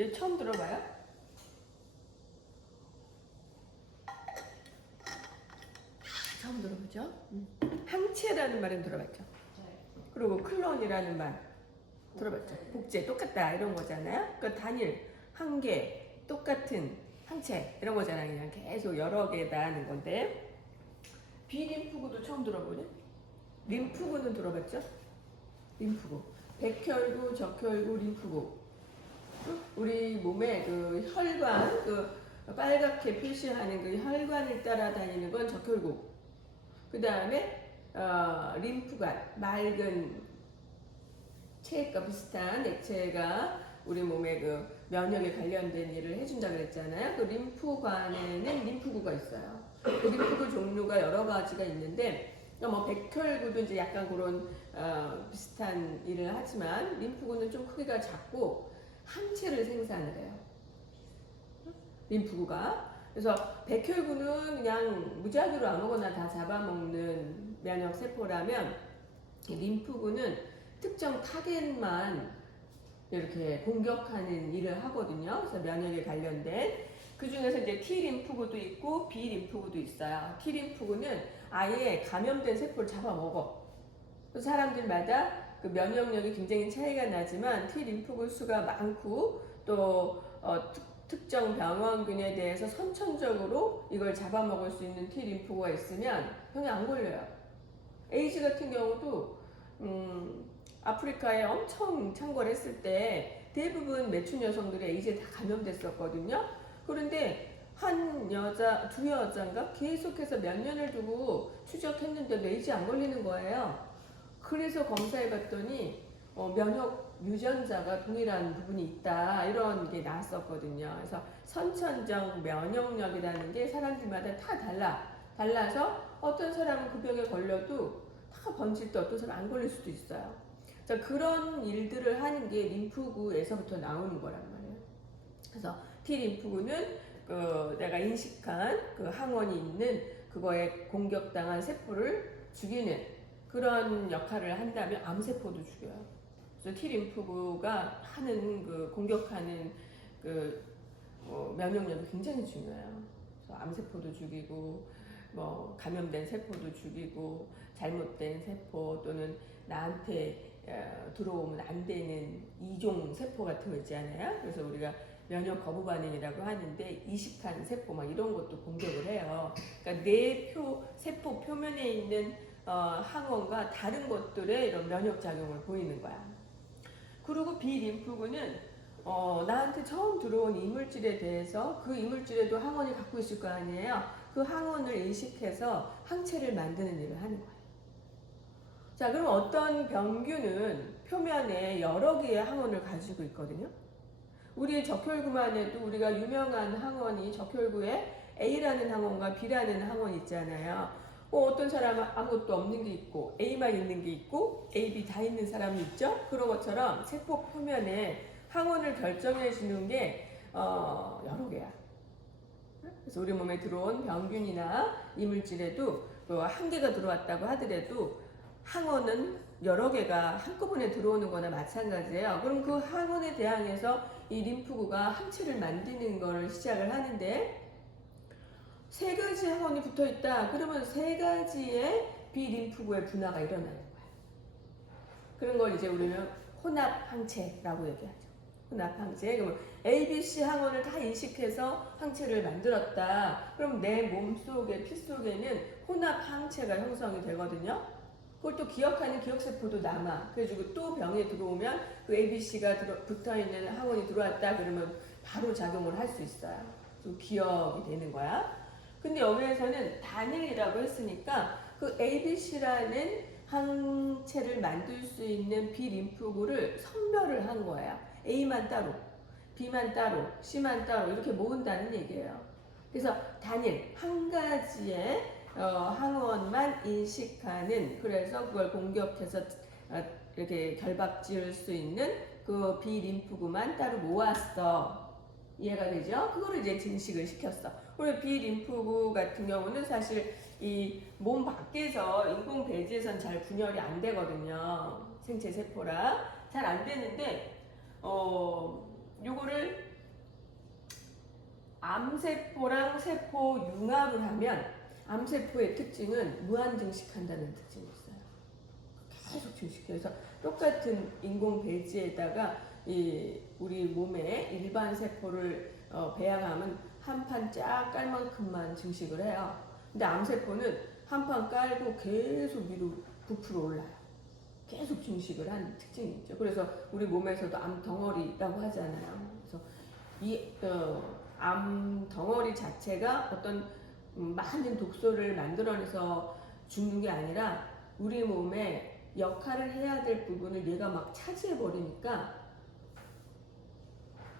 얘 처음 들어봐요? 처음 들어보죠? 항체라는 말은 들어봤죠? 그리고 클론이라는 말 들어봤죠? 복제, 똑같다 이런 거잖아요. 그러니까 단일, 한 개, 똑같은 항체 이런 거잖아요. 그냥 계속 여러 개다 하는 건데 비림프구도 처음 들어보네? 림프구는 들어봤죠? 림프구, 백혈구, 적혈구, 림프구. 우리 몸에 그 혈관, 그 빨갛게 표시하는 그 혈관을 따라다니는 건 적혈구. 그 다음에 림프관, 맑은 체액과 비슷한 액체가 우리 몸에 그 면역에 관련된 일을 해준다 그랬잖아요. 그 림프관에는 림프구가 있어요. 그 림프구 종류가 여러 가지가 있는데 뭐 백혈구도 이제 약간 그런 비슷한 일을 하지만 림프구는 좀 크기가 작고 항체를 생산을 해요. 림프구가. 그래서 백혈구는 그냥 무작위로 아무거나 다 잡아먹는 면역 세포라면 림프구는 특정 타겟만 이렇게 공격하는 일을 하거든요. 그래서 면역에 관련된 그 중에서 이제 T 림프구도 있고 B 림프구도 있어요. T 림프구는 아예 감염된 세포를 잡아먹어. 사람들마다 그 면역력이 굉장히 차이가 나지만 T 림프구 수가 많고 또 특정 병원균에 대해서 선천적으로 이걸 잡아먹을 수 있는 T 림프구가 있으면 병이 안 걸려요. 에이즈 같은 경우도 아프리카에 엄청 창궐했을 때 대부분 매춘 여성들이 에이즈에 다 감염됐었거든요. 그런데 한 여자, 두 여자인가 계속해서 몇 년을 두고 추적했는데도 에이즈 안 걸리는 거예요. 그래서 검사해봤더니 면역 유전자가 동일한 부분이 있다 이런 게 나왔었거든요. 그래서 선천적 면역력이라는 게 사람들마다 다 달라서 어떤 사람은 그 병에 걸려도 다 번질 때 어떤 사람은 안 걸릴 수도 있어요. 자, 그런 일들을 하는 게 림프구에서부터 나오는 거란 말이에요. 그래서 T 림프구는 내가 인식한 그 항원이 있는 그거에 공격당한 세포를 죽이는 그런 역할을 한다면 암세포도 죽여요. 그래서 T 림프구가 하는 그 공격하는 그 면역력이 굉장히 중요해요. 그래서 암세포도 죽이고 뭐 감염된 세포도 죽이고 잘못된 세포 또는 나한테 들어오면 안 되는 이종 세포 같은 거 있잖아요. 그래서 우리가 면역 거부 반응이라고 하는데 이식한 세포 막 이런 것도 공격을 해요. 그러니까 내 세포 표면에 있는 항원과 다른 것들의 이런 면역 작용을 보이는 거야. 그리고 비림프구는 나한테 처음 들어온 이물질에 대해서 그 이물질에도 항원이 갖고 있을 거 아니에요. 그 항원을 인식해서 항체를 만드는 일을 하는 거예요. 자, 그럼 어떤 병균은 표면에 여러 개의 항원을 가지고 있거든요. 우리 적혈구만 해도 우리가 유명한 항원이 적혈구에 A라는 항원과 B라는 항원이 있잖아요. 어떤 사람은 아무것도 없는 게 있고 A만 있는 게 있고 A, B 다 있는 사람이 있죠. 그런 것처럼 세포 표면에 항원을 결정해 주는 게 여러 개야. 그래서 우리 몸에 들어온 병균이나 이물질에도 한 개가 들어왔다고 하더라도 항원은 여러 개가 한꺼번에 들어오는 거나 마찬가지예요. 그럼 그 항원에 대항해서 이 림프구가 항체를 만드는 걸 시작을 하는데 세 가지 항원이 붙어 있다. 그러면 세 가지의 비림프구의 분화가 일어나는 거야. 그런 걸 이제 우리는 혼합 항체라고 얘기하죠. 혼합 항체. 그러면 A, B, C 항원을 다 인식해서 항체를 만들었다. 그럼 내 몸속에, 피 속에는 혼합 항체가 형성이 되거든요. 그걸 또 기억하는 기억세포도 남아. 그래가지고 또 병에 들어오면 그 ABC가 붙어있는 항원이 들어왔다 그러면 바로 작용을 할 수 있어요. 좀 기억이 되는 거야. 근데 여기에서는 단일이라고 했으니까 그 ABC라는 항체를 만들 수 있는 비림프구를 선별을 한 거예요. A만 따로, B만 따로, C만 따로 이렇게 모은다는 얘기예요. 그래서 단일, 한 가지의 항원만 인식하는, 그래서 그걸 공격해서 이렇게 결박 지을 수 있는 그 비림프구만 따로 모았어. 이해가 되죠? 그거를 이제 증식을 시켰어. 그리고 비림프구 같은 경우는 사실 이 몸 밖에서 인공 배지에선 잘 분열이 안 되거든요. 생체 세포라 잘 안 되는데 요거를 암세포랑 세포 융합을 하면 암세포의 특징은 무한 증식한다는 특징이 있어요. 계속 증식해서 똑같은 인공 배지에다가 우리 몸의 일반 세포를 배양하면 한 판 쫙 깔 만큼만 증식을 해요. 근데 암세포는 한 판 깔고 계속 위로 부풀어 올라요. 계속 증식을 하는 특징이 있죠. 그래서 우리 몸에서도 암덩어리라고 하잖아요. 그래서 암덩어리 자체가 어떤 많은 독소를 만들어내서 죽는 게 아니라 우리 몸에 역할을 해야 될 부분을 얘가 막 차지해버리니까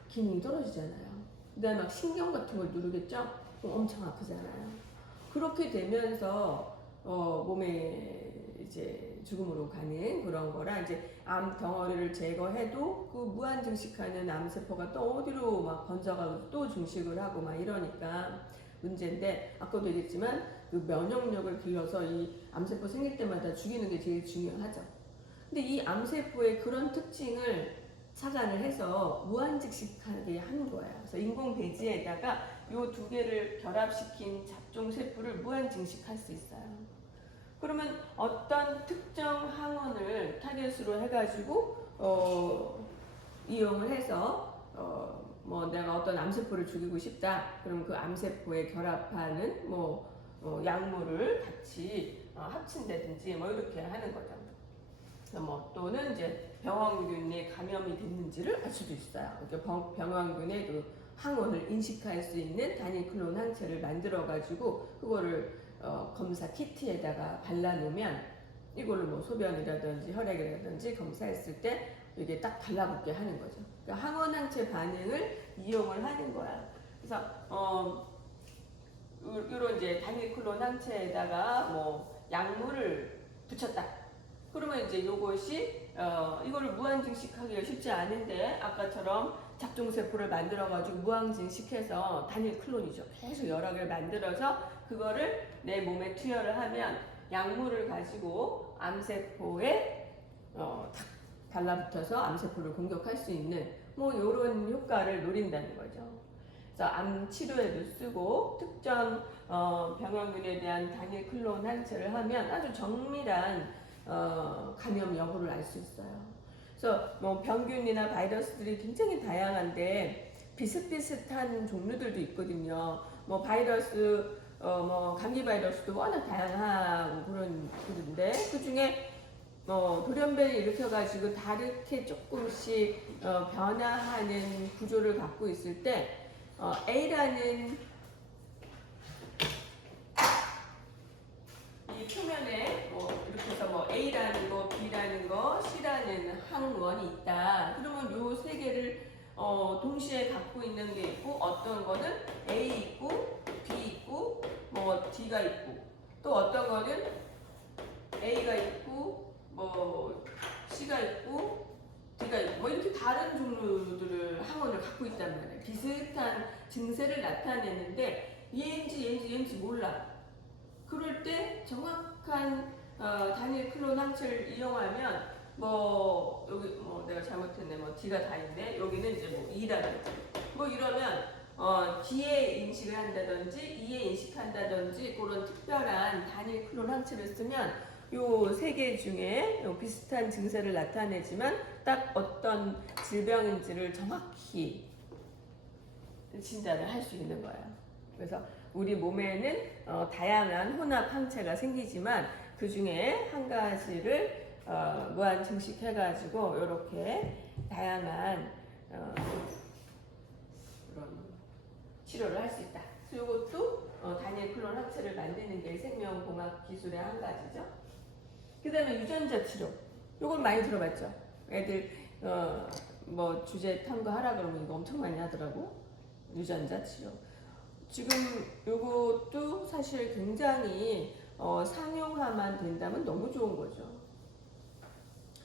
기능이 떨어지잖아요. 그 다음에 막 신경 같은 걸 누르겠죠? 그럼 엄청 아프잖아요. 그렇게 되면서 몸에 이제 죽음으로 가는 그런 거라 이제 암 덩어리를 제거해도 그 무한 증식하는 암세포가 또 어디로 막 번져가고 또 증식을 하고 막 이러니까 문제인데 아까도 얘기했지만 그 면역력을 길러서 이 암세포 생길 때마다 죽이는 게 제일 중요하죠. 근데 이 암세포의 그런 특징을 차단을 해서 무한증식하게 하는 거예요. 그래서 인공 배지에다가 이 두 개를 결합시킨 잡종 세포를 무한증식할 수 있어요. 그러면 어떤 특정 항원을 타겟으로 해가지고 이용을 해서 뭐 내가 어떤 암세포를 죽이고 싶다. 그럼 그 암세포에 결합하는 약물을 같이 합친다든지 뭐 이렇게 하는 거죠. 뭐 또는 이제 병원균에 감염이 됐는지를 알 수도 있어요. 이렇게 병원균의 그 항원을 인식할 수 있는 단일 클론 항체를 만들어 가지고 그거를 검사 키트에다가 발라놓으면 이걸로 뭐 소변이라든지 혈액이라든지 검사했을 때 이게 딱 달라붙게 하는 거죠. 그러니까 항원 항체 반응을 이용을 하는 거야. 그래서 이런 이제 단일 클론 항체에다가 뭐 약물을 붙였다. 그러면 이제 요것이 이거를 무한 증식하기가 쉽지 않은데 아까처럼 잡종 세포를 만들어 가지고 무한 증식해서 단일 클론이죠. 계속 여러 개를 만들어서 그거를 내 몸에 투여를 하면 약물을 가지고 암세포에 딱 달라붙어서 암세포를 공격할 수 있는 뭐 이런 효과를 노린다는 거죠. 그래서 암 치료에도 쓰고 특정 병원균에 대한 단일 클론 항체를 하면 아주 정밀한 감염 여부를 알 수 있어요. 그래서 뭐 병균이나 바이러스들이 굉장히 다양한데 비슷비슷한 종류들도 있거든요. 뭐 바이러스, 뭐 감기 바이러스도 워낙 다양하고 그런데 그 중에 돌연변이 일으켜가지고 다르게 조금씩 변화하는 구조를 갖고 있을 때 A라는 이 표면에 이렇게 해서 A라는 거, B라는 거, C라는 항원이 있다. 그러면 요 세 개를 동시에 갖고 있는 게 있고 어떤 거는 A 있고 B 있고 뭐 D가 있고 또 어떤 거는 A가 있고 뭐 C가 있고 D가 있고 뭐 이렇게 다른 종류들을 항원을 갖고 있단 말이에요. 비슷한 증세를 나타내는데 얘인지 몰라. 그럴 때 정확한 단일 클론 항체를 이용하면 뭐 여기 뭐 내가 잘못했네 뭐 D가 다 있네 여기는 이제 뭐 E라든지 뭐 이러면 D에 인식을 한다든지 E에 인식한다든지 그런 특별한 단일 클론 항체를 쓰면 요 세 개 중에 요 비슷한 증세를 나타내지만 딱 어떤 질병인지를 정확히 진단을 할 수 있는 거예요. 그래서 우리 몸에는 다양한 혼합 항체가 생기지만 그 중에 한 가지를 무한 증식해가지고 이렇게 다양한 그런 치료를 할 수 있다. 이것도 단일 클론 항체를 만드는 게 생명공학 기술의 한 가지죠. 그 다음에 유전자 치료. 이걸 많이 들어봤죠. 애들 뭐 주제 탐구하라 그러면 이거 엄청 많이 하더라고. 유전자 치료. 지금 이것도 사실 굉장히 상용화만 된다면 너무 좋은 거죠.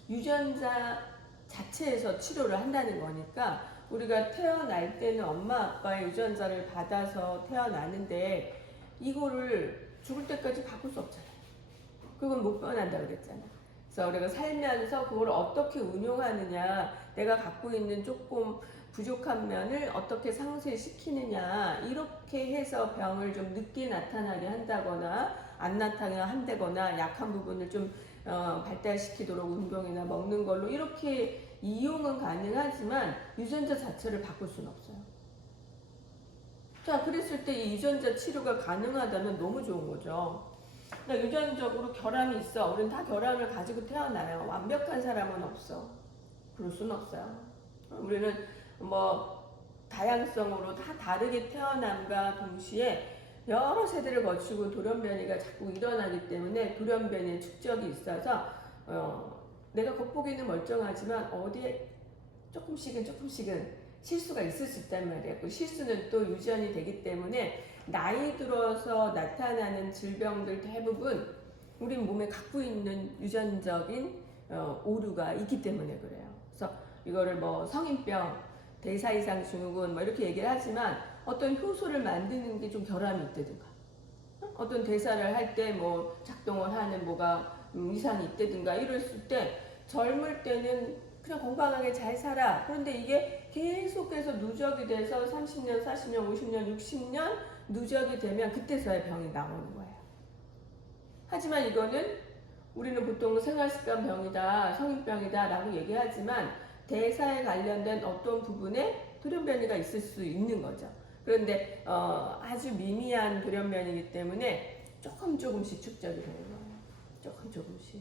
유전자 자체에서 치료를 한다는 거니까 우리가 태어날 때는 엄마 아빠의 유전자를 받아서 태어나는데 이거를 죽을 때까지 바꿀 수 없잖아요. 그건 못 변한다고 그랬잖아. 그래서 우리가 살면서 그걸 어떻게 운용하느냐, 내가 갖고 있는 조금 부족한 면을 어떻게 상쇄시키느냐, 이렇게 해서 병을 좀 늦게 나타나게 한다거나 안 나타나게 한다거나 약한 부분을 좀 발달시키도록 운동이나 먹는 걸로 이렇게 이용은 가능하지만 유전자 자체를 바꿀 수는 없어요. 자, 그랬을 때 이 유전자 치료가 가능하다면 너무 좋은 거죠. 그러니까 유전적으로 결함이 있어. 우리는 다 결함을 가지고 태어나요. 완벽한 사람은 없어. 그럴 수는 없어요. 우리는 뭐 다양성으로 다 다르게 태어남과 동시에 여러 세대를 거치고 돌연변이가 자꾸 일어나기 때문에 돌연변이의 축적이 있어서 내가 겉보기에는 멀쩡하지만 어디에 조금씩은 실수가 있을 수 있단 말이에요. 그 실수는 또 유전이 되기 때문에 나이 들어서 나타나는 질병들 대부분 우리 몸에 갖고 있는 유전적인 오류가 있기 때문에 그래요. 그래서 이거를 뭐 성인병, 대사 이상 증후군 뭐 이렇게 얘기를 하지만 어떤 효소를 만드는 게 좀 결함이 있다든가 어떤 대사를 할 때 뭐 작동을 하는 뭐가 이상이 있다든가 이랬을 때 젊을 때는 그냥 건강하게 잘 살아. 그런데 이게 계속해서 누적이 돼서 30년, 40년, 50년, 60년 누적이 되면 그때서야 병이 나오는 거예요. 하지만 이거는 우리는 보통 생활습관병이다, 성인병이다 라고 얘기하지만 대사에 관련된 어떤 부분에 돌연변이가 있을 수 있는 거죠. 그런데 아주 미미한 돌연변이기 때문에 조금씩 축적이 되는 거예요. 조금씩.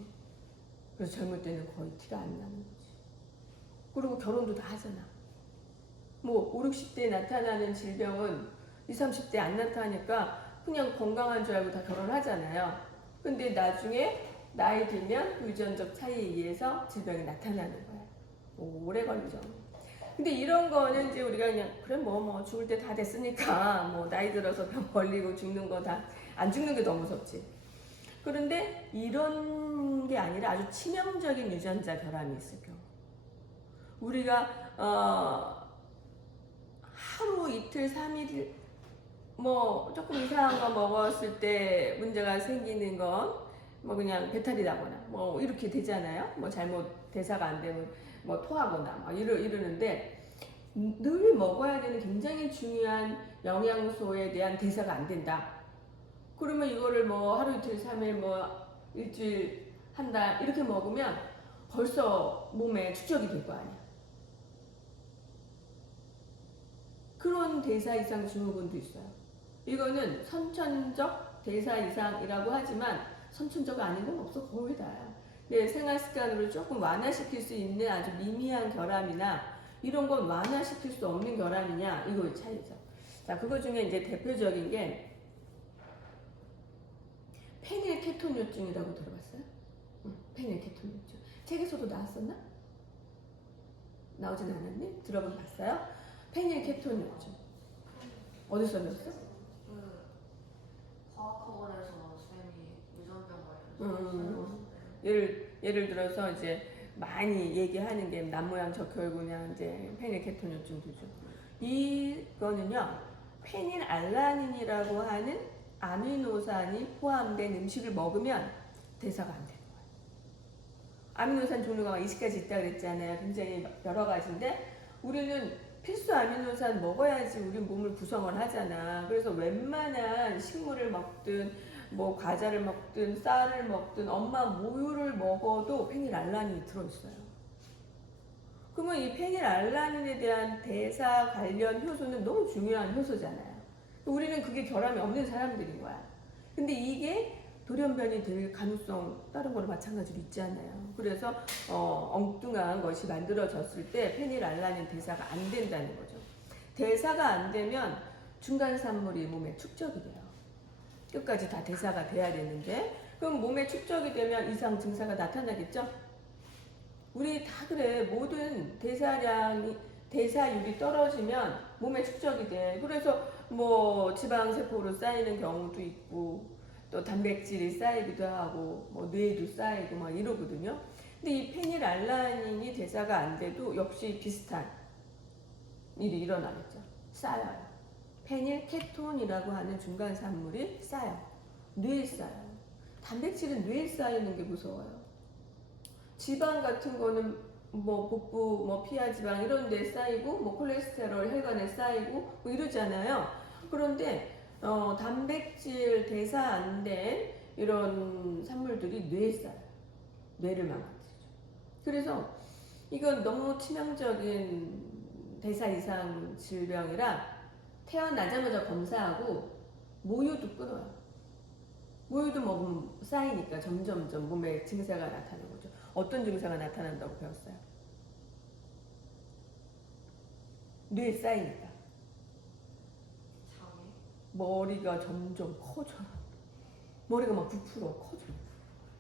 그래서 젊을 때는 거의 티가 안 나는 거지. 그리고 결혼도 다 하잖아. 뭐 5, 60대에 나타나는 질병은 20, 30대에 안 나타나니까 그냥 건강한 줄 알고 다 결혼하잖아요. 근데 나중에 나이 들면 유전적 차이에 의해서 질병이 나타나는 거예요. 오래 걸리죠. 근데 이런 거는 이제 우리가 그냥 그래 뭐 죽을 때 다 됐으니까 뭐 나이 들어서 병 걸리고 죽는 거 다 안 죽는 게 더 무섭지. 그런데 이런 게 아니라 아주 치명적인 유전자 결함이 있을 경우 우리가 하루 이틀 3일 뭐 조금 이상한 거 먹었을 때 문제가 생기는 건 뭐 그냥 배탈이 나거나 뭐 이렇게 되잖아요. 뭐 잘못 대사가 안 되면 뭐 토하거나 막 이러는데 늘 먹어야 되는 굉장히 중요한 영양소에 대한 대사가 안 된다. 그러면 이거를 뭐 하루 이틀 3일 뭐 일주일 한 달 이렇게 먹으면 벌써 몸에 축적이 될 거 아니야. 그런 대사 이상 증후군도 있어요. 이거는 선천적 대사 이상이라고 하지만 선천적 아닌 건 없어. 거의 다야. 네, 생활 습관으로 조금 완화시킬 수 있는 아주 미미한 결함이나 이런 건 완화시킬 수 없는 결함이냐 이거의 차이죠. 자, 그거 중에 이제 대표적인 게 페닐케톤요증이라고 들어봤어요? 페닐케톤요증. 책에서도 나왔었나? 나오진 않았니? 들어본 봤어요? 페닐케톤요증. 어디서 배웠어? 과학학원에서 쌤이 유전병 관련해서 예를 들어서 이제 많이 얘기하는 게 남모양 적혈구냐 이제 페닐케톤요증도죠. 이거는요 페닐알라닌이라고 하는 아미노산이 포함된 음식을 먹으면 대사가 안 돼요. 아미노산 종류가 20가지 있다 그랬잖아요. 굉장히 여러 가지인데 우리는 필수 아미노산 먹어야지 우리 몸을 구성을 하잖아. 그래서 웬만한 식물을 먹든 뭐 과자를 먹든 쌀을 먹든 엄마 모유를 먹어도 페닐알라닌이 들어있어요. 그러면 이 페닐알라닌에 대한 대사 관련 효소는 너무 중요한 효소잖아요. 우리는 그게 결함이 없는 사람들인 거야. 근데 이게 돌연변이 될 가능성 다른 거랑 마찬가지로 있지 않아요. 그래서 엉뚱한 것이 만들어졌을 때 페닐알라닌 대사가 안 된다는 거죠. 대사가 안 되면 중간 산물이 몸에 축적이 돼요. 끝까지 다 대사가 돼야 되는데 그럼 몸에 축적이 되면 이상 증상가 나타나겠죠? 우리 다 그래. 모든 대사율이 떨어지면 몸에 축적이 돼. 그래서 뭐 지방세포로 쌓이는 경우도 있고 또 단백질이 쌓이기도 하고 뭐 뇌도 쌓이고 막 이러거든요. 근데 이 페닐알라닌이 대사가 안 돼도 역시 비슷한 일이 일어나겠죠. 쌓여요. 페닐케톤이라고 하는 중간 산물이 쌓여. 뇌에 쌓여요. 단백질은 뇌에 쌓이는 게 무서워요. 지방 같은 거는 뭐 복부, 뭐 피하 지방 이런 데 쌓이고 뭐 콜레스테롤 혈관에 쌓이고 뭐 이러잖아요. 그런데 단백질 대사 안 된 이런 산물들이 뇌에 쌓여요. 뇌를 망가뜨리죠. 그래서 이건 너무 치명적인 대사 이상 질병이라 태어나자마자 검사하고 모유도 끊어요. 모유도 먹으면 쌓이니까 점점점 몸에 증세가 나타나는 거죠. 어떤 증세가 나타난다고 배웠어요? 뇌에 쌓이니까 장애. 머리가 점점 커져요. 머리가 막 부풀어 커져요.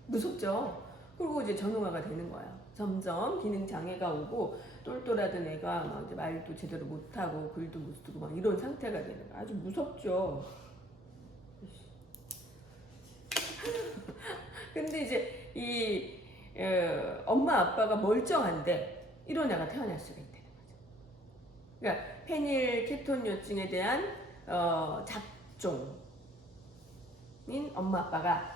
무섭죠? 그리고 이제 전응화가 되는 거예요. 점점 기능 장애가 오고 똘똘하던 애가 막 이제 말도 제대로 못하고 글도 못 쓰고 막 이런 상태가 되는 거예요. 아주 무섭죠. 근데 이제 이 엄마 아빠가 멀쩡한데 이런 애가 태어날 수가 있다는 거죠. 그러니까 페닐 케톤요증에 대한 잡종인 엄마 아빠가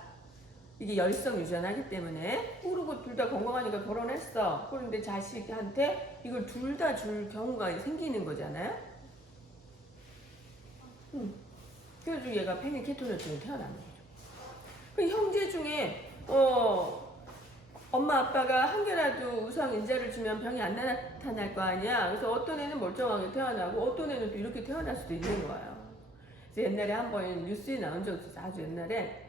이게 열성 유전하기 때문에 그리고 둘 다 건강하니까 결혼했어. 그런데 자식한테 이걸 둘 다 줄 경우가 생기는 거잖아요. 그래서 얘가 페닐 케톤요증이 태어나는 거죠. 그 형제 중에 엄마 아빠가 한 개라도 우상 인자를 주면 병이 안 나타날 거 아니야. 그래서 어떤 애는 멀쩡하게 태어나고 어떤 애는 또 이렇게 태어날 수도 있는 거예요. 그래서 옛날에 한번 뉴스에 나온 적 있었어요. 아주 옛날에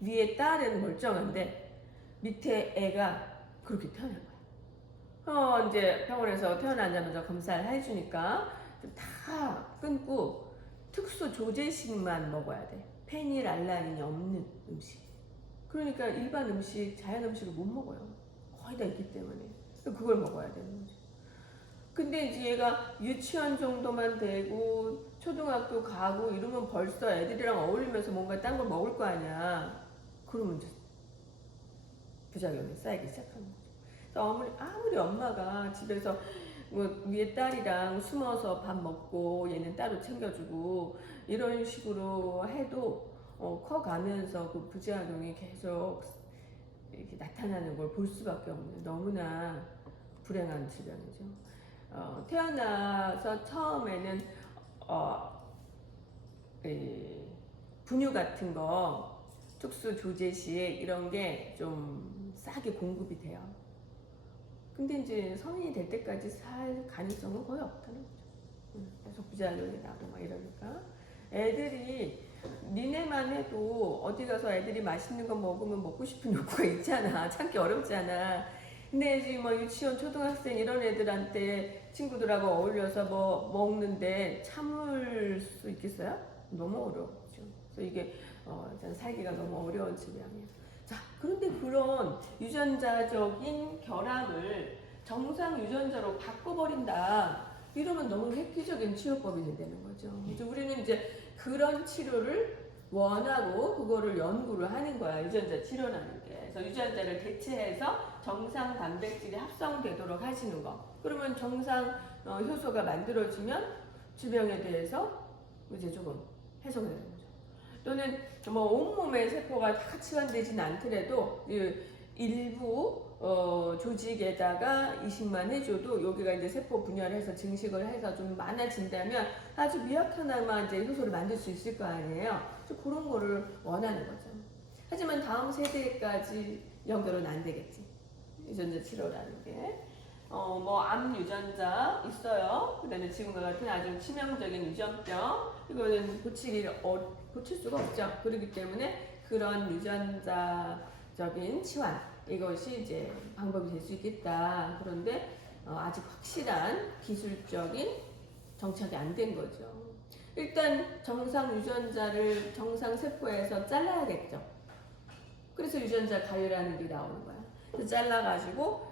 위에 딸은 멀쩡한데 밑에 애가 그렇게 태어난 거야. 이제 병원에서 태어나자마자 검사를 해주니까 다 끊고 특수 조제식만 먹어야 돼. 페닐알라닌이 없는 음식. 그러니까 일반 음식, 자연 음식을 못 먹어요. 거의 다 있기 때문에. 그걸 먹어야 되는 거죠. 근데 이제 얘가 유치원 정도만 되고 초등학교 가고 이러면 벌써 애들이랑 어울리면서 뭔가 딴 걸 먹을 거 아니야. 그러면 이제 부작용이 쌓이기 시작하는 거죠. 그래서 아무리 엄마가 집에서 뭐 위에 딸이랑 숨어서 밥 먹고 얘는 따로 챙겨주고 이런 식으로 해도 커가면서 그 부작용이 계속 이렇게 나타나는 걸 볼 수밖에 없는 너무나 불행한 질병이죠. 태어나서 처음에는 분유 같은 거 특수 조제식 이런 게 좀 싸게 공급이 돼요. 근데 이제 성인이 될 때까지 살 가능성은 거의 없다는 거죠. 계속 부작용이 나고 막 이러니까 애들이 니네만 해도 어디 가서 애들이 맛있는 거 먹으면 먹고 싶은 욕구가 있잖아. 참기 어렵잖아. 근데 지금 뭐 유치원 초등학생 이런 애들한테 친구들하고 어울려서 뭐 먹는데 참을 수 있겠어요? 너무 어렵죠. 그래서 이게 살기가 너무 어려운 질병이에요. 자, 그런데 그런 유전자적인 결함을 정상 유전자로 바꿔버린다. 이러면 너무 획기적인 치료법이 된다는 거죠. 이제 우리는 이제 그런 치료를 원하고 그거를 연구를 하는 거야. 유전자 치료라는 게. 그래서 유전자를 대체해서 정상 단백질이 합성되도록 하시는 거. 그러면 정상 효소가 만들어지면 질병에 대해서 이제 조금 해소가 되는 거죠. 또는 뭐 온몸의 세포가 다 치환되지는 않더라도 일부 조직에다가 이식만 해줘도 여기가 이제 세포 분열을 해서 증식을 해서 좀 많아진다면 아주 미약하나마 이제 효소를 만들 수 있을 거 아니에요. 그런 거를 원하는 거죠. 하지만 다음 세대까지 연결은 안 되겠지. 유전자 치료라는 게. 뭐 암 유전자 있어요. 그다음에 지금과 같은 아주 치명적인 유전병 이거는 고칠 수가 없죠. 그렇기 때문에 그런 유전자적인 치환 이것이 이제 방법이 될 수 있겠다. 그런데 아직 확실한 기술적인 정착이 안 된 거죠. 일단 정상 유전자를 정상 세포에서 잘라야겠죠. 그래서 유전자 가위라는 게 나오는 거야. 그래서 잘라가지고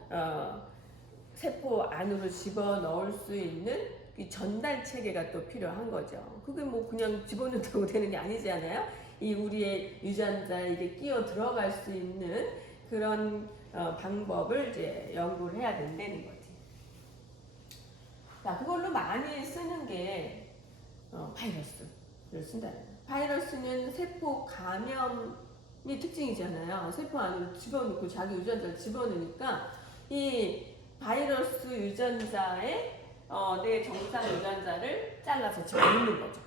세포 안으로 집어넣을 수 있는 이 전달 체계가 또 필요한 거죠. 그게 뭐 그냥 집어넣는다고 되는 게 아니잖아요. 이 우리의 유전자에 이게 끼어 들어갈 수 있는 그런 방법을 이제 연구를 해야 된다는 거지. 자, 그걸로 많이 쓰는 게 바이러스를 쓴다는 거예요. 바이러스는 세포 감염 이 특징이잖아요. 세포 안으로 집어넣고 자기 유전자를 집어넣으니까 이 바이러스 유전자의 내 정상 유전자를 잘라서 집어넣는 거죠.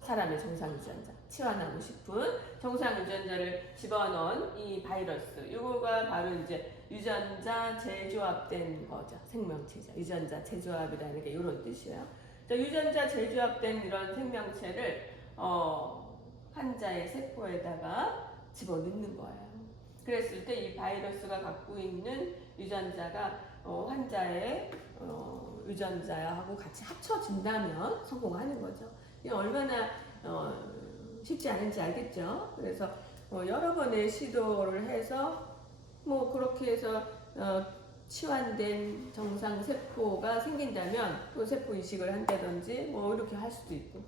사람의 정상 유전자, 치환하고 싶은 정상 유전자를 집어넣은 이 바이러스, 이거가 바로 이제 유전자 재조합된 거죠. 생명체죠. 유전자 재조합이라는 게 이런 뜻이에요. 유전자 재조합된 이런 생명체를 환자의 세포에다가 집어넣는 거예요. 그랬을 때 이 바이러스가 갖고 있는 유전자가 환자의 유전자하고 같이 합쳐진다면 성공하는 거죠. 이게 얼마나 쉽지 않은지 알겠죠? 그래서 여러 번의 시도를 해서 뭐 그렇게 해서 치환된 정상 세포가 생긴다면 또 세포 이식을 한다든지 뭐 이렇게 할 수도 있고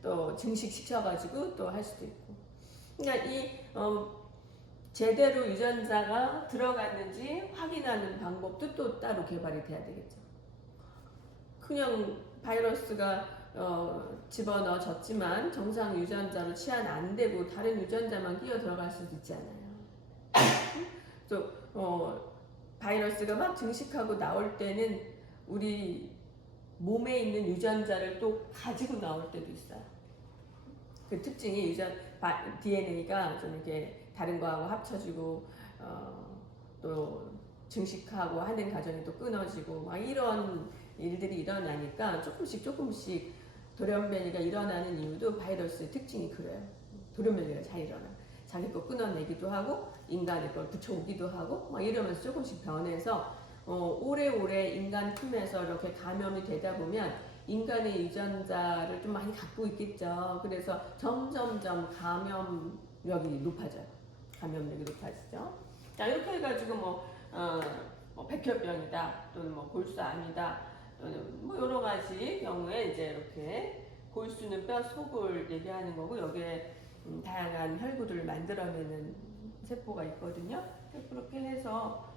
또 증식시켜가지고 또 할 수도 있고. 그러니까 이 제대로 유전자가 들어갔는지 확인하는 방법도 또 따로 개발이 돼야 되겠죠. 그냥 바이러스가 집어넣어졌지만 정상 유전자로 치환 안 되고 다른 유전자만 끼어 들어갈 수도 있잖아요. 또 바이러스가 막 증식하고 나올 때는 우리 몸에 있는 유전자를 또 가지고 나올 때도 있어요. 그 특징이 DNA가 좀 이렇게 다른 거하고 합쳐지고 또 증식하고 하는 과정이 또 끊어지고 막 이런 일들이 일어나니까 조금씩 돌연변이가 일어나는 이유도 바이러스의 특징이 그래요. 돌연변이가 잘 일어나. 자기 거 끊어내기도 하고 인간의 걸 붙여오기도 하고 막 이러면서 조금씩 변해서 오래오래 인간 품에서 이렇게 감염이 되다 보면 인간의 유전자를 좀 많이 갖고 있겠죠. 그래서 점점점 감염력이 높아져요. 감염력이 높아지죠. 자, 이렇게 해가지고 백혈병이다 또는 골수암이다 또는 뭐 여러 가지 경우에 이제 이렇게 골수는 뼈 속을 얘기하는 거고 여기에 다양한 혈구들을 만들어내는 세포가 있거든요. 그렇게 해서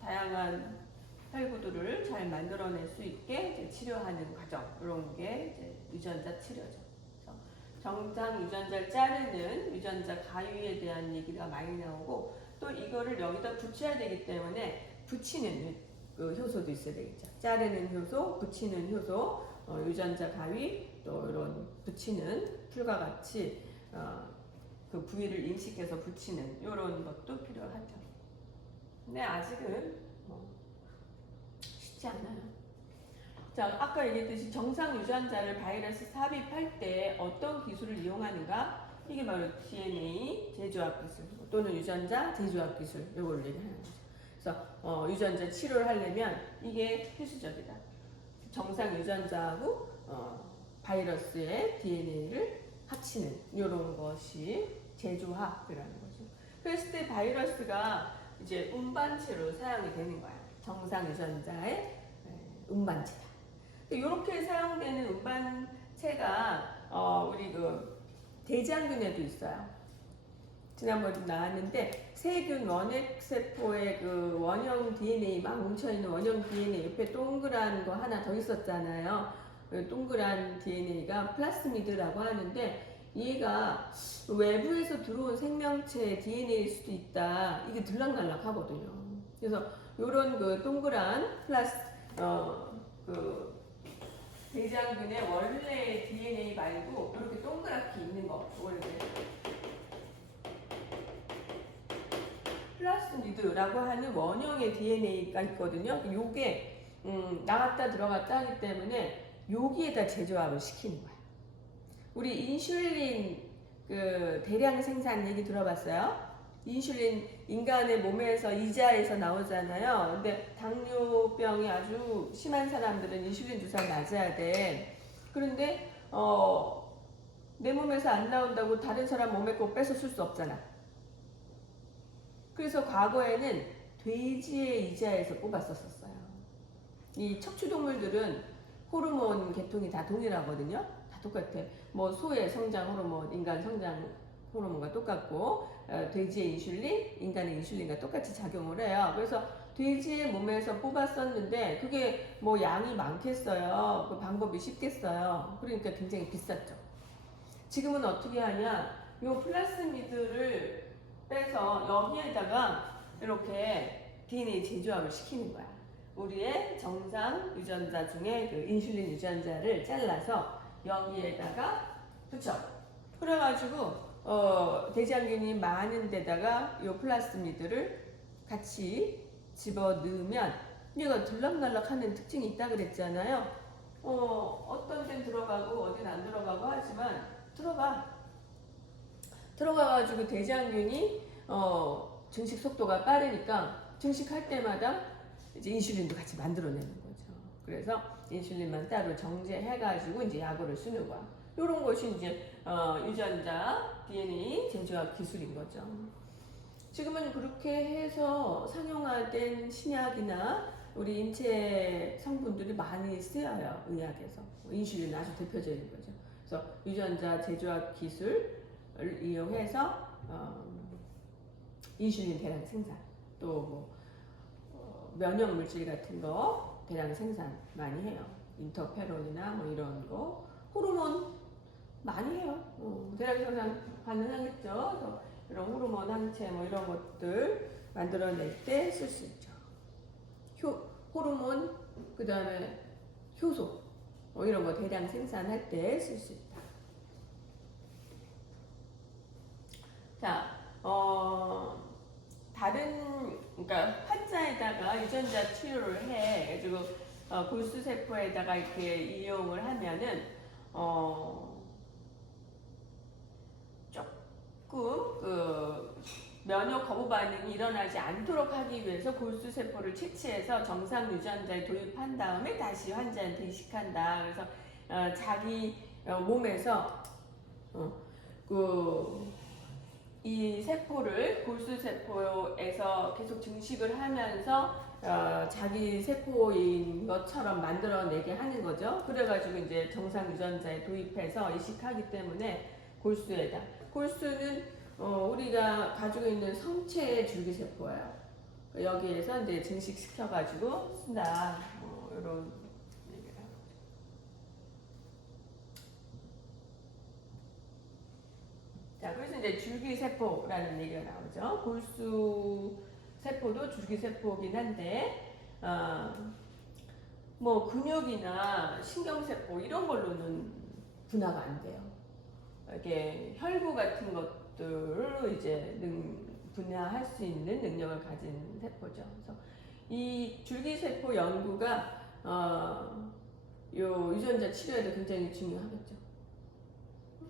다양한 혈구들을 잘 만들어낼 수 있게 이제 치료하는 과정 이런 게 이제 유전자 치료죠. 그래서 정상 유전자를 자르는 유전자 가위에 대한 얘기가 많이 나오고 또 이거를 여기다 붙여야 되기 때문에 붙이는 그 효소도 있어야 되겠죠. 자르는 효소, 붙이는 효소, 유전자 가위 또 이런 붙이는 풀과 같이 그 부위를 인식해서 붙이는 이런 것도 필요하죠. 근데 아직은 쉽지 않아요. 자, 아까 얘기했듯이 정상 유전자를 바이러스 삽입할 때 어떤 기술을 이용하는가? 이게 바로 DNA 재조합 기술 또는 유전자 재조합 기술 이걸 얘기하는 거죠. 그래서 유전자 치료를 하려면 이게 필수적이다. 정상 유전자하고 바이러스의 DNA를 합치는 이런 것이 재조합이라는 거죠. 그랬을 때 바이러스가 이제 운반체로 사용이 되는 거야. 정상 유전자의 운반체다. 이렇게 사용되는 운반체가 우리 그 대장균에도 있어요. 지난번에도 나왔는데 세균 원핵세포의 그 원형 DNA 막 뭉쳐있는 원형 DNA 옆에 동그란 거 하나 더 있었잖아요. 그 동그란 DNA가 플라스미드라고 하는데 얘가 외부에서 들어온 생명체 DNA일 수도 있다. 이게 들락날락 하거든요. 그래서 요런 그 동그란 그 대장균의 원래 DNA 말고 이렇게 동그랗게 있는 거 원래 플라스미드라고 하는 원형의 DNA가 있거든요. 요게 나갔다 들어갔다 하기 때문에 여기에다 재조합을 시키는 거야. 우리 인슐린 그 대량 생산 얘기 들어봤어요? 인슐린 인간의 몸에서 이자에서 나오잖아요. 근데 당뇨병이 아주 심한 사람들은 인슐린 주사를 맞아야 돼. 그런데 내 몸에서 안 나온다고 다른 사람 몸에 거 뺏어 쓸 수 없잖아. 그래서 과거에는 돼지의 이자에서 뽑았었어요. 이 척추동물들은 호르몬 계통이 다 동일하거든요. 다 똑같아. 뭐 소의 성장 호르몬, 인간 성장 호르몬과 똑같고 돼지의 인슐린, 인간의 인슐린과 똑같이 작용을 해요. 그래서 돼지의 몸에서 뽑았었는데 그게 뭐 양이 많겠어요. 그 방법이 쉽겠어요. 그러니까 굉장히 비쌌죠. 지금은 어떻게 하냐? 요 플라스미드를 빼서 여기에다가 이렇게 DNA 재조합을 시키는 거야. 우리의 정상 유전자 중에 그 인슐린 유전자를 잘라서 여기에다가 붙여. 그래가지고 대장균이 많은 데다가 요 플라스미드를 같이 집어 넣으면 얘가 들락날락하는 특징이 있다 그랬잖아요. 어떤 데는 들어가고 어디는 안 들어가고 하지만 들어가가지고 대장균이 증식 속도가 빠르니까 증식할 때마다 이제 인슐린도 같이 만들어내는 거죠. 그래서 인슐린만 따로 정제해가지고 이제 약으로 쓰는 거야. 이런 것이 이제 유전자 DNA 제조학 기술인 거죠. 지금은 그렇게 해서 상용화된 신약이나 우리 인체 성분들이 많이 쓰여요. 의학에서. 인슐린 아주 대표적인 거죠. 그래서 유전자 제조학 기술을 이용해서 인슐린 대량 생산, 또 면역 물질 같은 거 대량 생산 많이 해요. 인터페론이나 뭐 이런 거, 호르몬 많이 해요. 대량 생산 가능하겠죠. 그래서 이런 호르몬 항체 뭐 이런 것들 만들어낼 때 쓸 수 있죠. 호르몬, 그 다음에 효소 뭐 이런 거 대량 생산할 때 쓸 수 있다. 자, 그러니까 환자에다가 유전자 치료를 해 가지고 골수 세포에다가 이렇게 이용을 하면은 조금 그 면역 거부 반응이 일어나지 않도록 하기 위해서 골수 세포를 채취해서 정상 유전자에 도입한 다음에 다시 환자한테 이식한다. 그래서 자기 몸에서 이 세포를 골수 세포에서 계속 증식을 하면서 자기 세포인 것처럼 만들어내게 하는 거죠. 그래가지고 이제 정상 유전자에 도입해서 이식하기 때문에 골수에다. 골수는 우리가 가지고 있는 성체 줄기세포예요. 여기에서 이제 증식시켜가지고 쓴다. 이런 얘기를 하고. 자, 그래서 이제 줄기세포라는 얘기가 나오죠. 골수 세포도 줄기세포긴 한데, 뭐 근육이나 신경세포 이런 걸로는 분화가 안 돼요. 이렇게 혈구 같은 것들을 이제 분화할 수 있는 능력을 가진 세포죠. 그래서 이 줄기세포 연구가 요 유전자 치료에도 굉장히 중요하겠죠.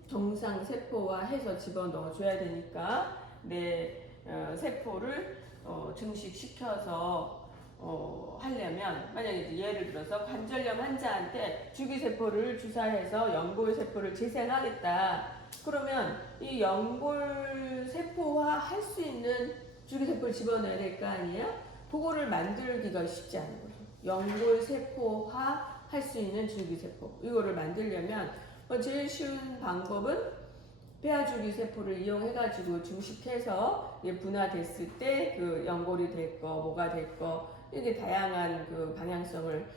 정상 세포화 해서 집어넣어 줘야 되니까 내 세포를 증식시켜서 하려면 만약에 이제 예를 들어서 관절염 환자한테 줄기세포를 주사해서 연골세포를 재생하겠다. 그러면 이 연골세포화 할 수 있는 줄기세포를 집어넣어야 될 거 아니에요? 그거를 만들기가 쉽지 않은 거죠. 연골세포화 할 수 있는 줄기세포. 이거를 만들려면 제일 쉬운 방법은 폐하줄기세포를 이용해가지고 증식해서 분화됐을 때 그 연골이 될 거, 뭐가 될 거, 이게 다양한 그 방향성을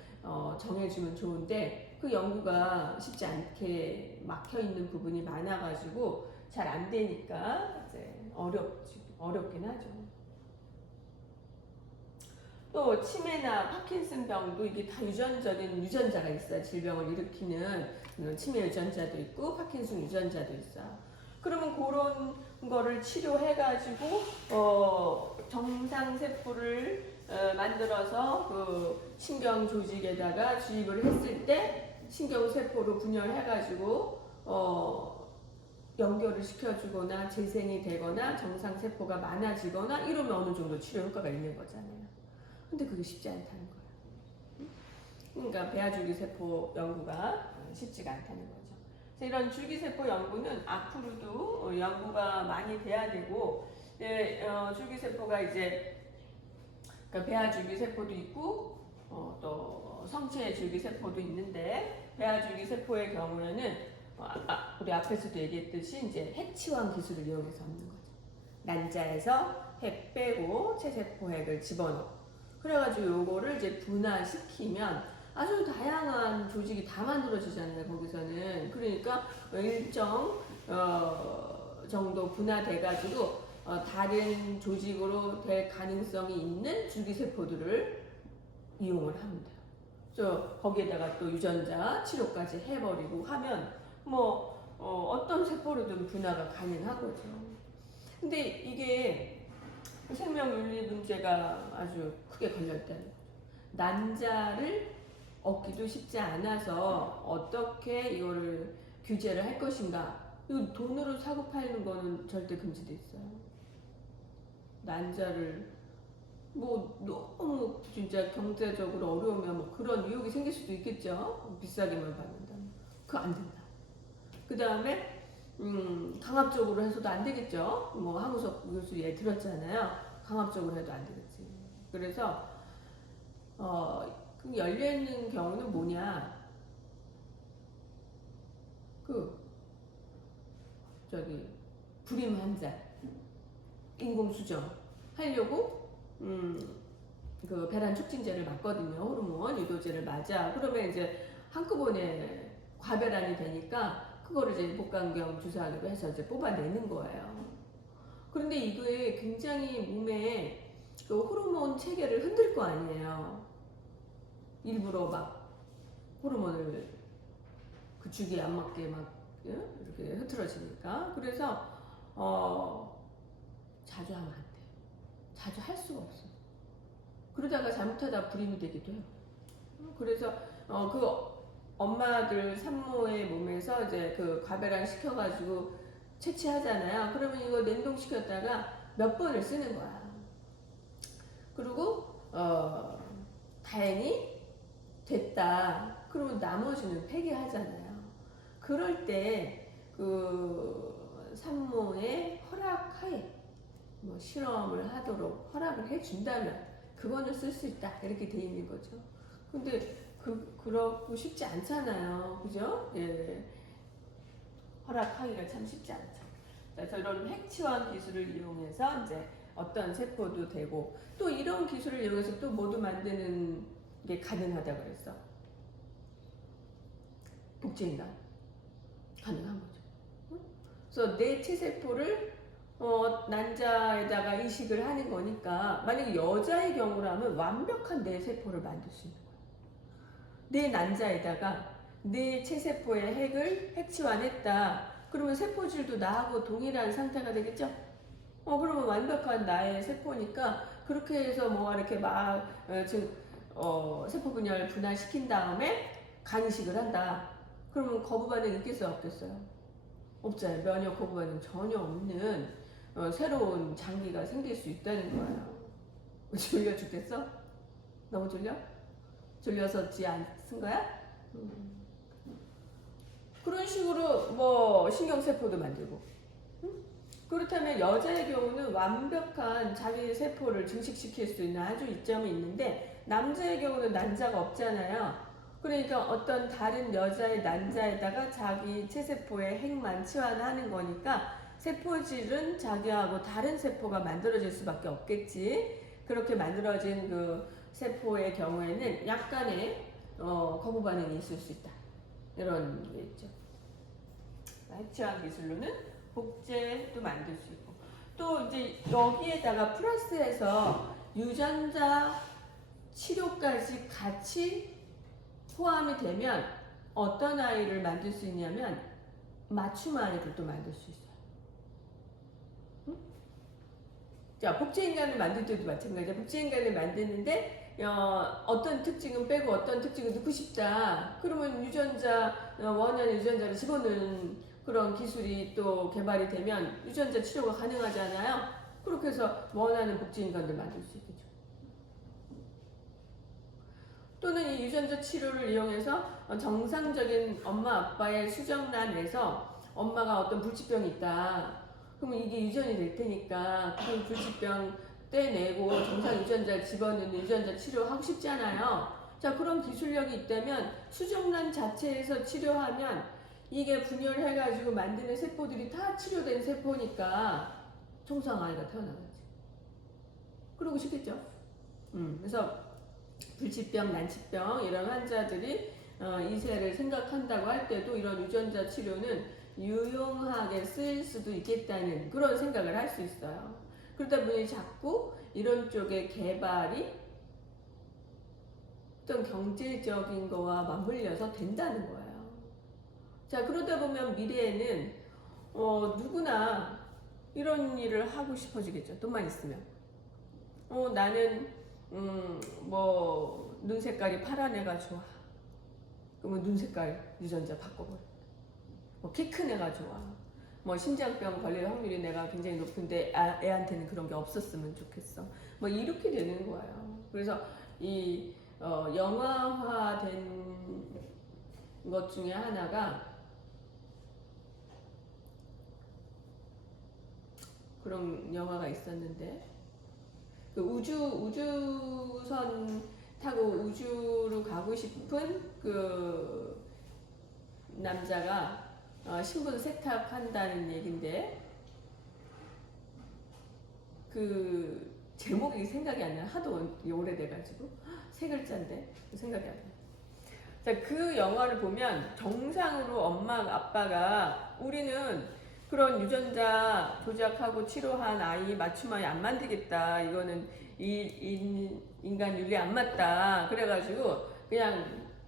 정해주면 좋은데 그 연구가 쉽지 않게 막혀 있는 부분이 많아가지고 잘 안 되니까 이제 어렵긴 하죠. 또 치매나 파킨슨병도 이게 다 유전적인 유전자가 있어요. 질병을 일으키는 치매 유전자도 있고 파킨슨 유전자도 있어요. 그러면 그런 거를 치료해가지고 정상 세포를 만들어서 그 신경 조직에다가 주입을 했을 때 신경 세포로 분열해가지고 연결을 시켜주거나 재생이 되거나 정상 세포가 많아지거나 이러면 어느 정도 치료 효과가 있는 거잖아요. 근데 그게 쉽지 않다는 거예요. 그러니까 배아줄기세포 연구가 쉽지가 않다는 거죠. 그래서 이런 줄기세포 연구는 앞으로도 연구가 많이 돼야 되고, 줄기세포가 이제 그러니까 배아줄기세포도 있고 또 성체 줄기세포도 있는데 배아줄기세포의 경우에는 우리 앞에서도 얘기했듯이 이제 핵치환 기술을 이용해서 얻는 거죠. 난자에서 핵 빼고 체세포 핵을 집어넣고 그래가지고 요거를 이제 분화시키면 아주 다양한 조직이 다 만들어지잖아요. 거기서는 그러니까 일정 정도 분화돼가지고 다른 조직으로 될 가능성이 있는 줄기세포들을 이용을 합니다. 그래서 거기에다가 또 유전자 치료까지 해버리고 하면 뭐 어떤 세포로든 분화가 가능한 거죠. 근데 이게 생명윤리 문제가 아주 크게 걸려있다는 거죠. 난자를 얻기도 쉽지 않아서 어떻게 이거를 규제를 할 것인가. 이거 돈으로 사고 파는 거는 절대 금지돼 있어요. 난자를 뭐 너무 진짜 경제적으로 어려우면 뭐 그런 유혹이 생길 수도 있겠죠. 비싸게만 받는다면. 그거 안 된다. 그 다음에 강압적으로 해서도 안 되겠죠. 뭐 한우석 교수 예 들었잖아요. 강압적으로 해도 안 되겠지. 그래서 그 열려 있는 경우는 뭐냐? 불임 환자 인공 수정 하려고 그 배란 촉진제를 맞거든요. 호르몬 유도제를 맞아. 그러면 이제 한꺼번에 과배란이 되니까 그거를 이제 복강경 주사하기로 해서 이제 뽑아내는 거예요. 그런데 이게 굉장히 몸에 그 호르몬 체계를 흔들 거 아니에요. 일부러 막 호르몬을 그 주기에 안 맞게 막 이렇게 흐트러지니까. 그래서 자주 하면 안 돼. 자주 할 수가 없어. 그러다가 잘못하다 불임이 되기도 해요. 그래서 그 엄마들 산모의 몸에서 이제 그 과배란 시켜가지고 채취하잖아요. 그러면 이거 냉동시켰다가 몇 번을 쓰는 거야. 그리고 다행히 됐다. 그러면 나머지는 폐기하잖아요. 그럴 때 그 산모의 허락하에 뭐 실험을 하도록 허락을 해준다면 그거는 쓸 수 있다. 이렇게 돼 있는 거죠. 근데 그렇고 쉽지 않잖아요. 그죠? 예. 허락하기가 참 쉽지 않죠. 그래서 이런 핵치환 기술을 이용해서 이제 어떤 세포도 되고 또 이런 기술을 이용해서 또 뭐도 만드는 게 가능하다고 그랬어. 복제인간 가능한 거죠. 그래서 내 체세포를 난자에다가 이식을 하는 거니까 만약에 여자의 경우라면 완벽한 내 세포를 만들 수 있는 거예요. 내 난자에다가 내 체세포의 핵치환했다. 그러면 세포질도 나하고 동일한 상태가 되겠죠? 그러면 완벽한 나의 세포니까 그렇게 해서 뭐 이렇게 막 세포 분열을 분할시킨 다음에 간이식을 한다. 그러면 거부 반응 있겠어요? 없겠어요? 없잖아요. 면역 거부 반응 전혀 없는 새로운 장기가 생길 수 있다는 거예요. 졸려 죽겠어? 너무 졸려? 졸려서 쓴 거야? 그런 식으로 뭐 신경세포도 만들고. 그렇다면 여자의 경우는 완벽한 자기 세포를 증식시킬 수 있는 아주 이점이 있는데 남자의 경우는 난자가 없잖아요. 그러니까 어떤 다른 여자의 난자에다가 자기 체세포의 핵만 치환하는 거니까 세포질은 자기하고 다른 세포가 만들어질 수밖에 없겠지. 그렇게 만들어진 그 세포의 경우에는 약간의 거부 반응이 있을 수 있다. 이런 게 있죠. 핵치환 기술로는 복제도 만들 수 있고 또 이제 여기에다가 플러스해서 유전자 치료까지 같이 포함이 되면 어떤 아이를 만들 수 있냐면 맞춤 아이를 또 만들 수 있어요. 응? 자, 복제인간을 만들 때도 마찬가지야. 복제인간을 만드는데 어떤 특징은 빼고 어떤 특징은 넣고 싶다. 그러면 원하는 유전자를 집어넣는 그런 기술이 또 개발이 되면 유전자 치료가 가능하잖아요. 그렇게 해서 원하는 복제인간을 만들 수 있겠죠. 또는 이 유전자 치료를 이용해서 정상적인 엄마 아빠의 수정란에서 엄마가 어떤 불치병이 있다. 그러면 이게 유전이 될 테니까 그 불치병 떼내고 정상 유전자를 집어넣는 유전자 치료하고 싶잖아요. 자, 그런 기술력이 있다면 수정란 자체에서 치료하면 이게 분열해가지고 만드는 세포들이 다 치료된 세포니까 정상 아이가 태어나겠지. 그러고 싶겠죠. 그래서 불치병, 난치병 이런 환자들이 이세를 생각한다고 할 때도 이런 유전자 치료는 유용하게 쓰일 수도 있겠다는 그런 생각을 할 수 있어요. 그러다 보니 자꾸 이런 쪽의 개발이 어떤 경제적인 거와 맞물려서 된다는 거예요. 자, 그러다 보면 미래에는 누구나 이런 일을 하고 싶어지겠죠. 돈만 있으면. 나는 뭐 눈 색깔이 파란 애가 좋아. 그러면 눈 색깔 유전자 바꿔버려. 뭐 키 큰 애가 좋아. 뭐 심장병 걸릴 확률이 내가 굉장히 높은데 애한테는 그런 게 없었으면 좋겠어. 뭐 이렇게 되는 거예요. 그래서 이 영화화된 것 중에 하나가 그런 영화가 있었는데 그 우주선 타고 우주로 가고 싶은 그 남자가 신분 세탁한다는 얘긴데 그 제목이 생각이 안 나. 하도 오래돼가지고 세 글자인데 생각이 안 나. 자, 그 영화를 보면 정상으로 엄마 아빠가 우리는 그런 유전자 조작하고 치료한 아이 맞춤 아이 안 만들겠다. 이거는 인간 윤리 안 맞다. 그래가지고 그냥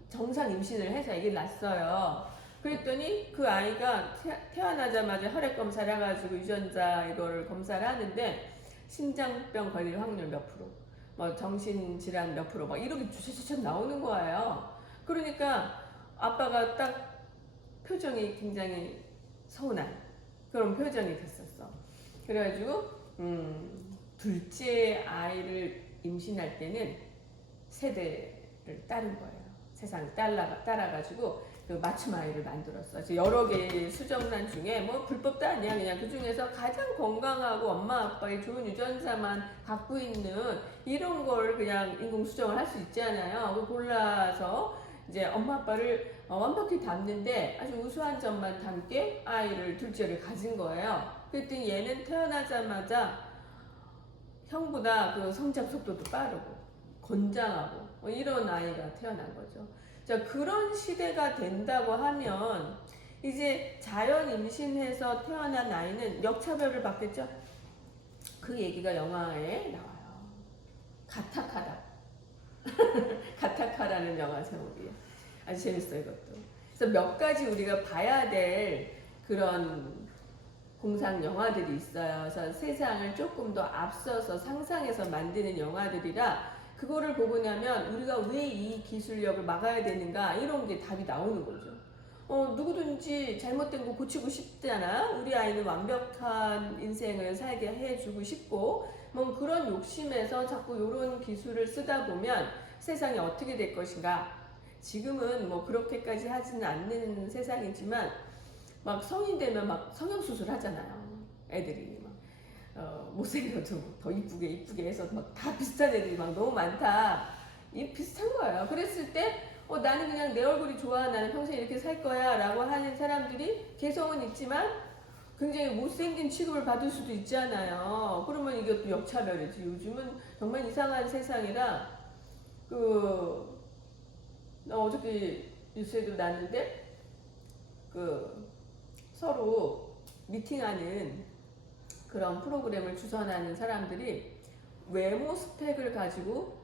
정상 임신을 해서 아기를 낳았어요. 그랬더니 그 아이가 태어나자마자 혈액 검사를 해가지고 유전자 이거를 검사를 하는데 심장병 걸릴 확률 몇 프로, 뭐 정신질환 몇 프로, 막 이렇게 주저주저 나오는 거예요. 그러니까 아빠가 딱 표정이 굉장히 서운한 그런 표정이 됐었어. 그래가지고 둘째 아이를 임신할 때는 세대를 따른 거예요. 세상을 따라가지고 그 맞춤 아이를 만들었어. 여러 개의 수정란 중에 뭐 불법도 아니야. 그냥 그 중에서 가장 건강하고 엄마 아빠의 좋은 유전자만 갖고 있는 이런 걸 그냥 인공 수정을 할 수 있잖아요. 그 골라서 이제 엄마 아빠를 완벽히 닮는데 아주 우수한 점만 닮게 아이를 둘째를 가진 거예요. 그랬더니 얘는 태어나자마자 형보다 그 성장 속도도 빠르고 건장하고 뭐 이런 아이가 태어난 거죠. 자, 그런 시대가 된다고 하면 이제 자연 임신해서 태어난 아이는 역차별을 받겠죠? 그 얘기가 영화에 나와요. 가타카다. 가타카라는 영화 제목이에요. 아주 재밌어요, 이것도. 그래서 몇 가지 우리가 봐야 될 그런 공상 영화들이 있어요. 그래서 세상을 조금 더 앞서서 상상해서 만드는 영화들이라 그거를 보고 나면 우리가 왜 이 기술력을 막아야 되는가 이런 게 답이 나오는 거죠. 누구든지 잘못된 거 고치고 싶잖아. 우리 아이는 완벽한 인생을 살게 해주고 싶고 뭐 그런 욕심에서 자꾸 이런 기술을 쓰다 보면 세상이 어떻게 될 것인가. 지금은 뭐 그렇게까지 하지는 않는 세상이지만 막 성인 되면 막 성형수술 하잖아요. 애들이 막 못생겨도 더 이쁘게 해서 막 다 비슷한 애들이 막 너무 많다. 이 비슷한 거예요. 그랬을 때 나는 그냥 내 얼굴이 좋아. 나는 평생 이렇게 살 거야. 라고 하는 사람들이 개성은 있지만 굉장히 못생긴 취급을 받을 수도 있잖아요. 그러면 이것도 역차별이지. 요즘은 정말 이상한 세상이라 어저께 뉴스에도 났는데 서로 미팅하는 그런 프로그램을 주선하는 사람들이 외모 스펙을 가지고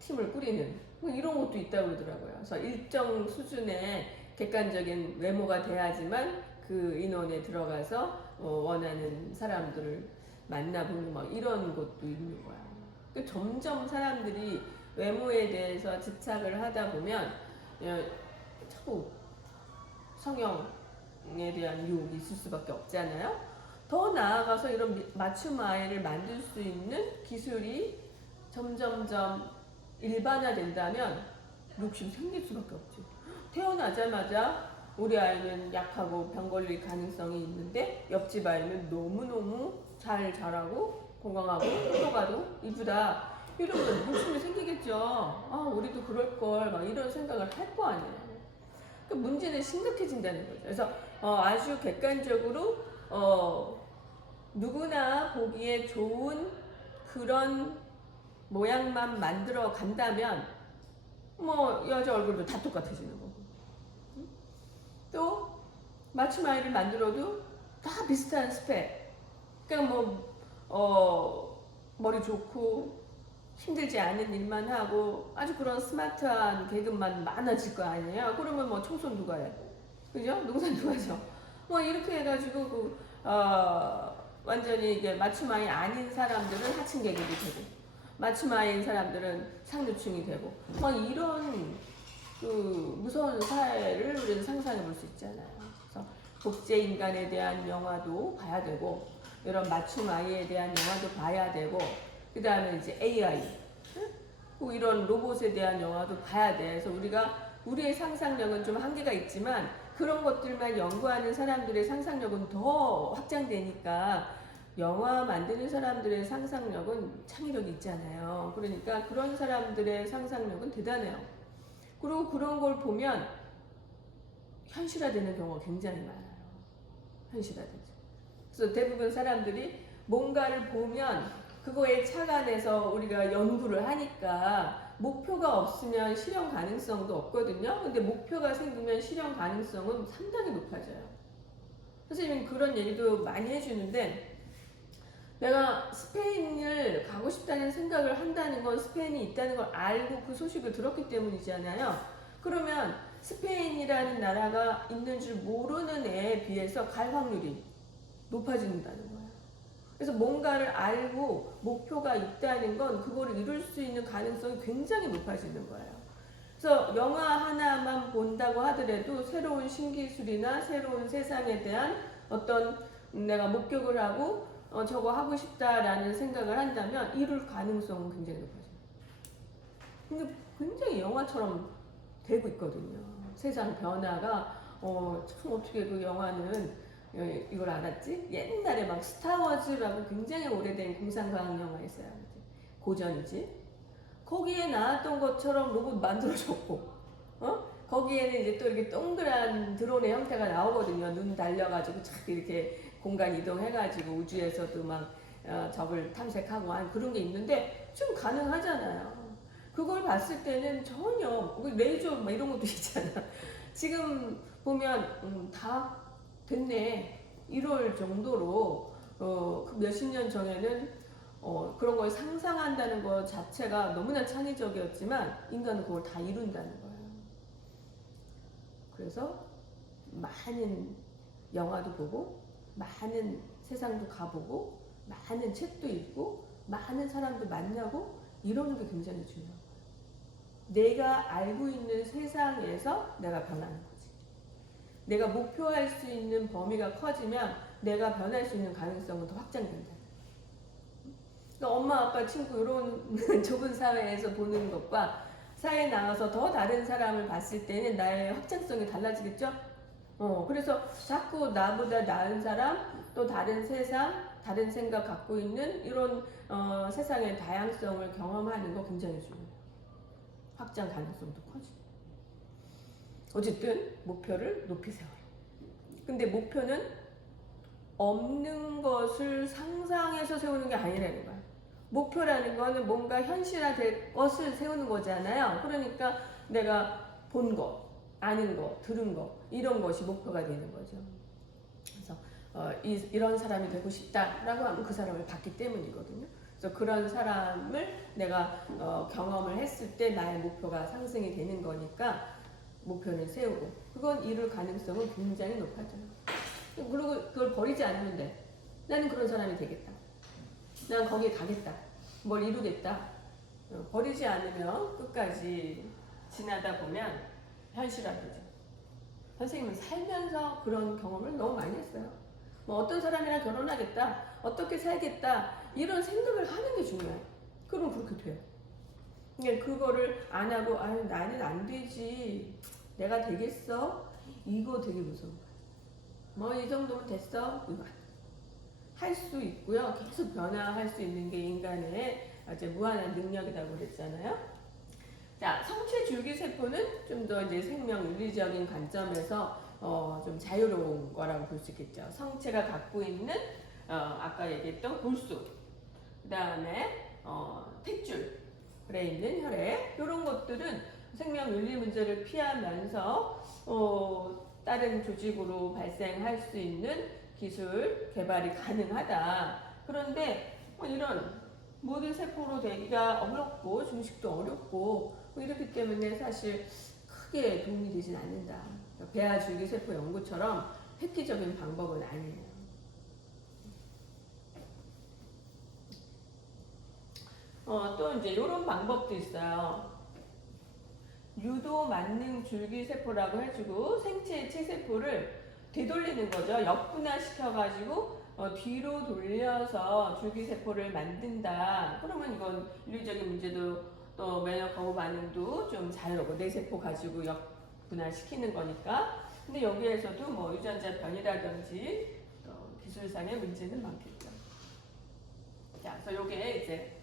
팀을 꾸리는 이런 것도 있다고 그러더라고요. 그래서 일정 수준의 객관적인 외모가 돼야지만 그 인원에 들어가서 원하는 사람들을 만나보는 막 이런 것도 있는 거야. 그러니까 점점 사람들이 외모에 대해서 집착을 하다 보면 자꾸 성형에 대한 유혹이 있을 수밖에 없잖아요. 더 나아가서 이런 맞춤 아이를 만들 수 있는 기술이 점점점 일반화된다면 욕심 생길 수밖에 없지. 태어나자마자 우리 아이는 약하고 병 걸릴 가능성이 있는데 옆집 아이는 너무너무 잘 자라고 건강하고 효과도 이쁘다. 이러면 욕심이 생기겠죠. 우리도 그럴걸 막 이런 생각을 할 거 아니에요. 그 문제는 심각해진다는 거죠. 그래서 아주 객관적으로 누구나 보기에 좋은 그런 모양만 만들어 간다면 뭐 여자 얼굴도 다 똑같아지는 거고 또 맞춤 아이를 만들어도 다 비슷한 스펙. 그러니까 머리 좋고 힘들지 않은 일만 하고 아주 그런 스마트한 계급만 많아질 거 아니에요. 그러면 뭐 청소 누가 해? 그죠? 농사 누가 져? 뭐 이렇게 해가지고 완전히 이게 맞춤아이 아닌 사람들은 하층 계급이 되고 맞춤아이인 사람들은 상류층이 되고 막 이런 그 무서운 사회를 우리는 상상해 볼 수 있잖아요. 그래서 복제 인간에 대한 영화도 봐야 되고 이런 맞춤 아이에 대한 영화도 봐야 되고 그 다음에 이제 AI 뭐 이런 로봇에 대한 영화도 봐야 돼. 그래서 우리의 상상력은 좀 한계가 있지만 그런 것들만 연구하는 사람들의 상상력은 더 확장되니까 영화 만드는 사람들의 상상력은 창의력이 있잖아요. 그러니까 그런 사람들의 상상력은 대단해요. 그리고 그런 걸 보면 현실화되는 경우가 굉장히 많아요. 현실화되죠. 그래서 대부분 사람들이 뭔가를 보면 그거에 착안해서 우리가 연구를 하니까 목표가 없으면 실현 가능성도 없거든요. 근데 목표가 생기면 실현 가능성은 상당히 높아져요. 선생님은 그런 얘기도 많이 해주는데 내가 스페인을 가고 싶다는 생각을 한다는 건 스페인이 있다는 걸 알고 그 소식을 들었기 때문이잖아요. 그러면 스페인이라는 나라가 있는 줄 모르는 애에 비해서 갈 확률이 높아진다는 거예요. 그래서 뭔가를 알고 목표가 있다는 건 그거를 이룰 수 있는 가능성이 굉장히 높아지는 거예요. 그래서 영화 하나만 본다고 하더라도 새로운 신기술이나 새로운 세상에 대한 어떤 내가 목격을 하고 저거 하고 싶다라는 생각을 한다면 이룰 가능성은 굉장히 높아져요. 근데 굉장히 영화처럼 되고 있거든요. 세상 변화가 참 어떻게 그 영화는 이걸 알았지? 옛날에 막 스타워즈라고 굉장히 오래된 공상과학 영화 있어요. 고전이지. 거기에 나왔던 것처럼 로봇 만들어졌고, 거기에는 이제 또 이렇게 동그란 드론의 형태가 나오거든요. 눈 달려가지고 착 이렇게 공간 이동해가지고 우주에서도 막 적을 탐색하고 한 그런 게 있는데 좀 가능하잖아요. 그걸 봤을 때는 전혀 레이저 막 이런 것도 있잖아. 지금 보면 다 됐네. 이럴 정도로 그 몇십 년 전에는 그런 걸 상상한다는 것 자체가 너무나 창의적이었지만 인간은 그걸 다 이룬다는 거예요. 그래서 많은 영화도 보고 많은 세상도 가보고 많은 책도 읽고 많은 사람도 만나고 이러는 게 굉장히 중요해요. 내가 알고 있는 세상에서 내가 변하는 거지. 내가 목표할 수 있는 범위가 커지면 내가 변할 수 있는 가능성은 더 확장된다. 그러니까 엄마, 아빠, 친구 이런 좁은 사회에서 보는 것과 사회에 나가서 더 다른 사람을 봤을 때는 나의 확장성이 달라지겠죠? 그래서 자꾸 나보다 나은 사람, 또 다른 세상, 다른 생각 갖고 있는 이런 세상의 다양성을 경험하는 거 굉장히 중요해요. 확장 가능성도 커지고. 어쨌든 목표를 높이 세워요. 근데 목표는 없는 것을 상상해서 세우는 게 아니라는 거야. 목표라는 거는 뭔가 현실화될 것을 세우는 거잖아요. 그러니까 내가 본 거, 아는 거, 들은 거 이런 것이 목표가 되는 거죠. 그래서 이런 사람이 되고 싶다라고 하면 그 사람을 봤기 때문이거든요. 그래서 그런 사람을 내가 경험을 했을 때 나의 목표가 상승이 되는 거니까 목표를 세우고 그건 이룰 가능성은 굉장히 높아져요. 그리고 그걸 버리지 않으면 돼. 나는 그런 사람이 되겠다. 난 거기에 가겠다. 뭘 이루겠다. 버리지 않으면 끝까지 지나다 보면 현실화되죠. 선생님은 살면서 그런 경험을 너무 많이 했어요. 뭐 어떤 사람이랑 결혼하겠다. 어떻게 살겠다. 이런 생각을 하는 게 중요해요. 그럼 그렇게 돼요. 그러니까 그거를 안 하고 나는 안 되지. 내가 되겠어? 이거 되게 무서워. 뭐 이 정도면 됐어? 이거 할 수 있고요. 계속 변화할 수 있는 게 인간의 이제 무한한 능력이라고 그랬잖아요. 자, 성체 줄기세포는 좀 더 이제 생명 윤리적인 관점에서 좀 자유로운 거라고 볼 수 있겠죠. 성체가 갖고 있는 아까 얘기했던 골수, 그 다음에 탯줄에 있는 혈액 이런 것들은 생명 윤리 문제를 피하면서 다른 조직으로 발생할 수 있는 기술 개발이 가능하다. 그런데 이런 모든 세포로 되기가 어렵고 중식도 어렵고 이렇기 때문에 사실 크게 도움이 되진 않는다. 배아 줄기세포 연구처럼 획기적인 방법은 아니에요. 또 이제 이런 방법도 있어요. 유도 만능 줄기세포라고 해주고 생체의 체세포를 되돌리는 거죠. 역분화시켜가지고 뒤로 돌려서 줄기세포를 만든다. 그러면 이건 윤리적인 문제도 또 면역 거부 반응도 좀 자유롭고 뇌세포 가지고 역분화시키는 거니까. 근데 여기에서도 뭐 유전자 변이라든지 기술상의 문제는 많겠죠. 자, 그래서 요게 이제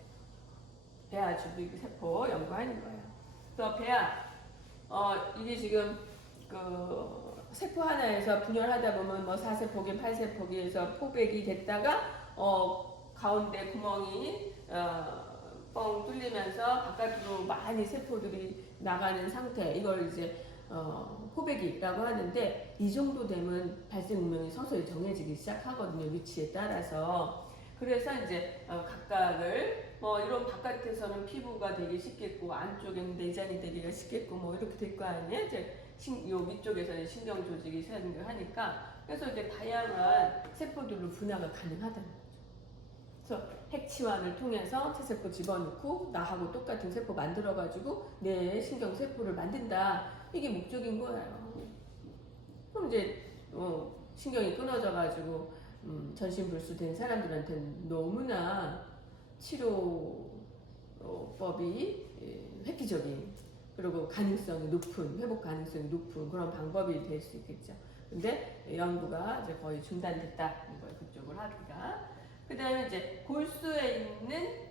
배아 줄기세포 연구하는 거예요. 또 배아 이게 지금 그 세포 하나에서 분열하다 보면 뭐 4세포기, 8세포기에서 포백이 됐다가 가운데 구멍이 뻥 뚫리면서 바깥으로 많이 세포들이 나가는 상태, 이걸 이제 포백이라고 하는데, 이 정도 되면 발생 운명이 서서히 정해지기 시작하거든요, 위치에 따라서. 그래서 이제 각각을 이런 바깥에서는 피부가 되기 쉽겠고 안쪽에는 내장이 되기가 쉽겠고 뭐 이렇게 될 거 아니에요. 이제 요 위쪽에서는 신경 조직이 생겨하니까, 그래서 이제 다양한 세포들로 분화가 가능하다는 거죠. 그래서 핵치환을 통해서 체세포 집어넣고 나하고 똑같은 세포 만들어가지고 내 신경 세포를 만든다. 이게 목적인 거예요. 그럼 이제 신경이 끊어져가지고 전신불수된 사람들한테는 너무나 치료법이 획기적인, 그리고 가능성이 높은, 회복 가능성이 높은 그런 방법이 될 수 있겠죠. 근데 연구가 이제 거의 중단됐다, 이거예요, 그쪽을 하기가. 그 다음에 이제 골수에 있는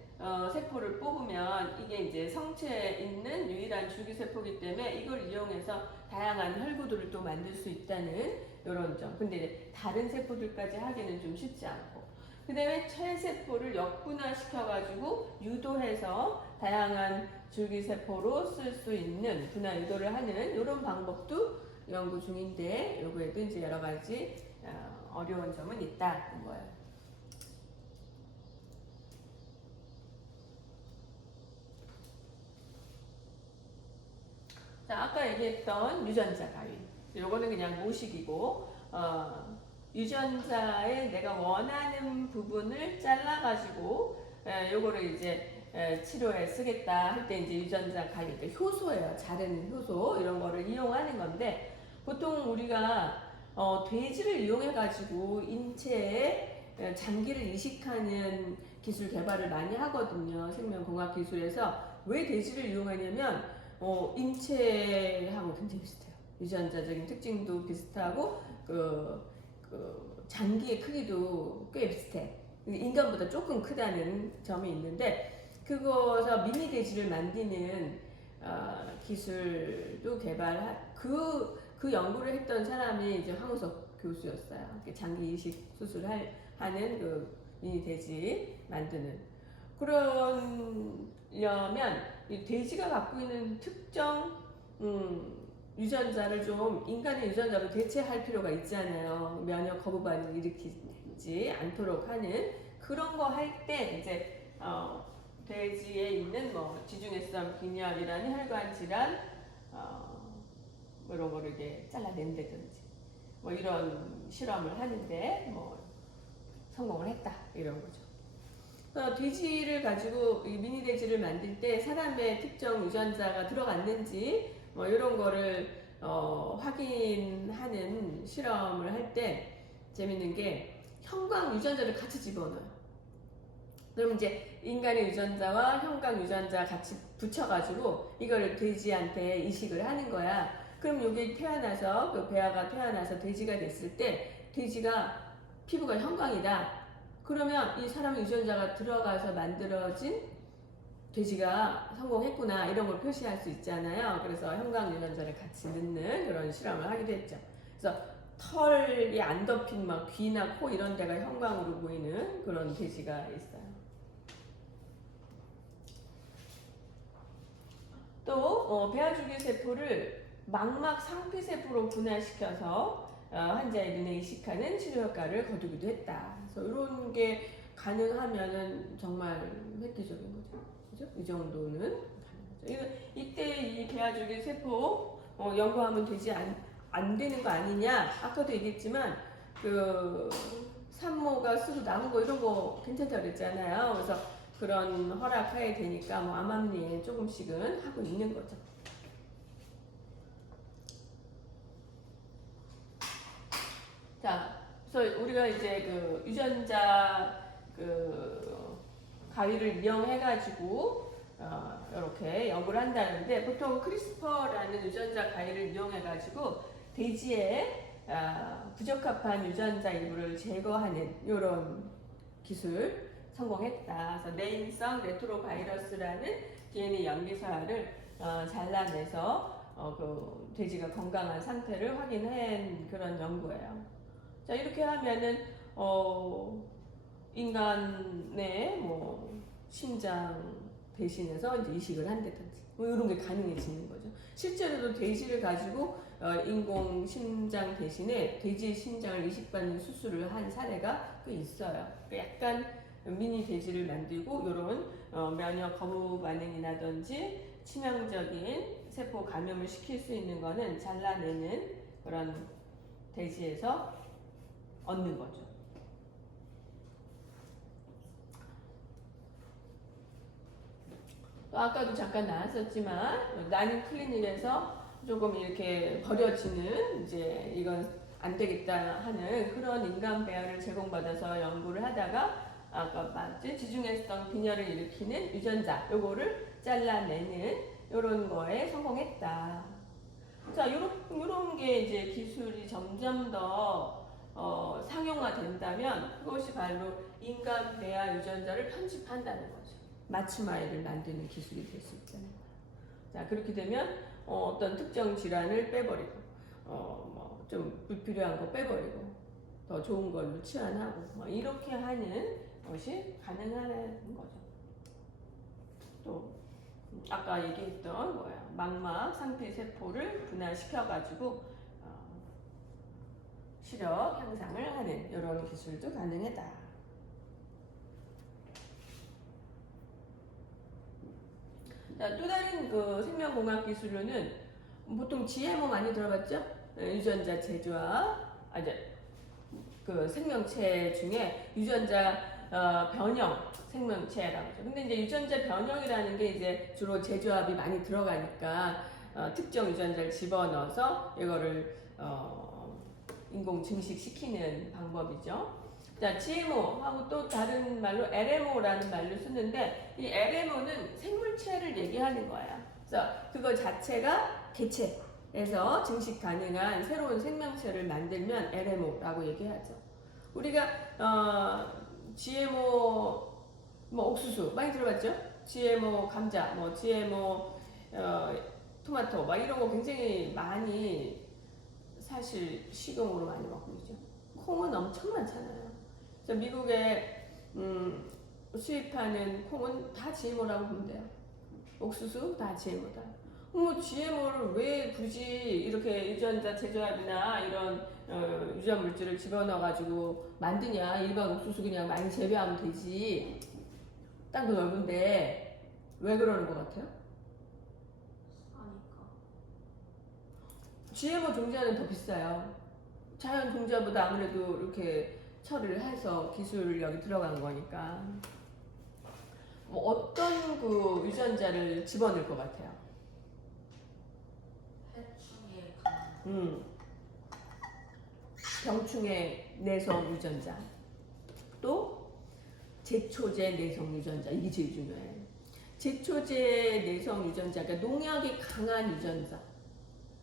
세포를 뽑으면 이게 이제 성체에 있는 유일한 줄기세포이기 때문에 이걸 이용해서 다양한 혈구들을 또 만들 수 있다는 이런 점. 근데 이제 다른 세포들까지 하기는 좀 쉽지 않고. 그 다음에 체세포를 역분화시켜가지고 유도해서 다양한 줄기세포로 쓸 수 있는 분화 유도를 하는 이런 방법도 연구 중인데, 요거에도 이제 여러 가지 어려운 점은 있다는 거예요. 자, 아까 얘기했던 유전자 가위. 요거는 그냥 모식이고, 유전자의 내가 원하는 부분을 잘라가지고, 요거를 이제 치료에 쓰겠다 할 때 이제 유전자 가위, 그러니까 효소예요. 자르는 효소, 이런 거를 이용하는 건데, 보통 우리가 돼지를 이용해가지고 인체에 장기를 이식하는 기술 개발을 많이 하거든요. 생명공학 기술에서. 왜 돼지를 이용하냐면, 인체하고 굉장히 비슷해요. 유전자적인 특징도 비슷하고, 장기의 크기도 꽤 비슷해. 인간보다 조금 크다는 점이 있는데, 그거서 미니 돼지를 만드는 기술도 그 연구를 했던 사람이 이제 황우석 교수였어요. 장기 이식 수술하는 그 미니 돼지 만드는. 그러려면 이 돼지가 갖고 있는 특정 유전자를 좀 인간의 유전자로 대체할 필요가 있잖아요. 면역 거부 반응을 일으키지 않도록 하는 그런 거 할 때 이제 돼지에 있는 뭐 지중해성 빈혈이라는 혈관 질환 이런 거를 이제 잘라낸다든지 뭐 이런 실험을 하는데 뭐 성공을 했다, 이런 거죠. 돼지를 가지고 이 미니 돼지를 만들 때 사람의 특정 유전자가 들어갔는지 뭐 이런 거를 확인하는 실험을 할 때 재밌는 게 형광 유전자를 같이 집어넣어요. 그럼 이제 인간의 유전자와 형광 유전자 같이 붙여가지고 이걸 돼지한테 이식을 하는 거야. 그럼 여기 태어나서, 그 배아가 태어나서 돼지가 됐을 때 돼지가 피부가 형광이다. 그러면 이 사람의 유전자가 들어가서 만들어진 돼지가 성공했구나, 이런 걸 표시할 수 있잖아요. 그래서 형광 유전자를 같이 넣는 그런 실험을 하기도 했죠. 그래서 털이 안 덮인 막 귀나 코 이런 데가 형광으로 보이는 그런 돼지가 있어요. 또 배아 줄기세포를 망막 상피세포로 분할시켜서 환자의 눈에 이식하는 치료 효과를 거두기도 했다. 그래서 이런 게 가능하면은 정말 획기적인 거죠. 그죠? 이 정도는 가능하죠. 이때 이 배아줄기 세포 연구하면 안 되는 거 아니냐? 아까도 얘기했지만 그 산모가 쓰고 남은 거 이런 거 괜찮다고 그랬잖아요. 그래서 그런 허락해야 되니까 뭐 암암리에 조금씩은 하고 있는 거죠. 자, 그래서 우리가 이제 그 유전자 그 가위를 이용해가지고 이렇게 연구를 한다는데 보통 크리스퍼라는 유전자 가위를 이용해가지고 돼지의 부적합한 유전자 일부를 제거하는 이런 기술 성공했다. 그래서 내인성 레트로바이러스라는 DNA 염기서열을 잘라내서 그 돼지가 건강한 상태를 확인한 그런 연구예요. 자, 이렇게 하면은 인간의 뭐 심장 대신해서 이제 이식을 한다든지 뭐 이런 게 가능해지는 거죠. 실제로도 돼지를 가지고 인공 심장 대신에 돼지 심장을 이식받는 수술을 한 사례가 꽤 있어요. 그러니까 약간 미니 돼지를 만들고 이런 면역 거부 반응이라든지 치명적인 세포 감염을 시킬 수 있는 거는 잘라내는 그런 돼지에서 얻는 거죠. 또 아까도 잠깐 나왔었지만 나는 클리닉에서 조금 이렇게 버려지는 이제 이건 안 되겠다 하는 그런 인간 배아를 제공받아서 연구를 하다가 아까 봤지 지중해성 빈혈을 일으키는 유전자 요거를 잘라내는 요런 거에 성공했다. 자, 요런 게 이제 기술이 점점 더 상용화된다면 그것이 바로 인간 배아 유전자를 편집한다는 거죠. 맞춤아이를 만드는 기술이 될 수 있다는 거예요. 자, 그렇게 되면 어떤 특정 질환을 빼버리고 좀 불필요한 거 빼버리고 더 좋은 걸로 치환하고 이렇게 하는 것이 가능한 거죠. 또 아까 얘기했던 뭐야 망막 상피 세포를 분할시켜가지고 시력 향상을 하는 이런 기술도 가능하다. 자, 또 다른 그 생명공학 기술로는 보통 GMO 많이 들어봤죠? 유전자 제조와 이제 그 생명체 중에 유전자 변형 생명체라고 하죠. 근데 이제 유전자 변형이라는 게 이제 주로 제조합이 많이 들어가니까 특정 유전자를 집어넣어서 이거를 인공 증식시키는 방법이죠. 자, GMO하고 또 다른 말로 LMO라는 말로 쓰는데 이 LMO는 생물체를 얘기하는 거예요. 그래서 그거 자체가 개체에서 증식 가능한 새로운 생명체를 만들면 LMO라고 얘기하죠. 우리가 GMO 뭐 옥수수 많이 들어봤죠? GMO 감자, 뭐 GMO 토마토 막 이런 거 굉장히 많이 사실 식용으로 많이 먹고 있죠. 콩은 엄청 많잖아요. 그래서 미국에 수입하는 콩은 다 GMO라고 보면 돼요. 옥수수 다 GMO다. 뭐 GMO를 왜 굳이 이렇게 유전자 제조합이나 이런 유전 물질을 집어넣어가지고 만드냐? 일반 옥수수 그냥 많이 재배하면 되지. 땅도 넓은데 왜 그러는 것 같아요? 싸니까. GMO 종자는 더 비싸요. 자연 종자보다 아무래도 이렇게 처리를 해서 기술력이 들어간 거니까. 뭐 어떤 그 유전자를 집어넣을 것 같아요? 해충에 강한. 병충해 내성 유전자. 또 제초제 내성 유전자. 이게 제일 중요해요. 제초제 내성 유전자, 그러니까 농약이 강한 유전자.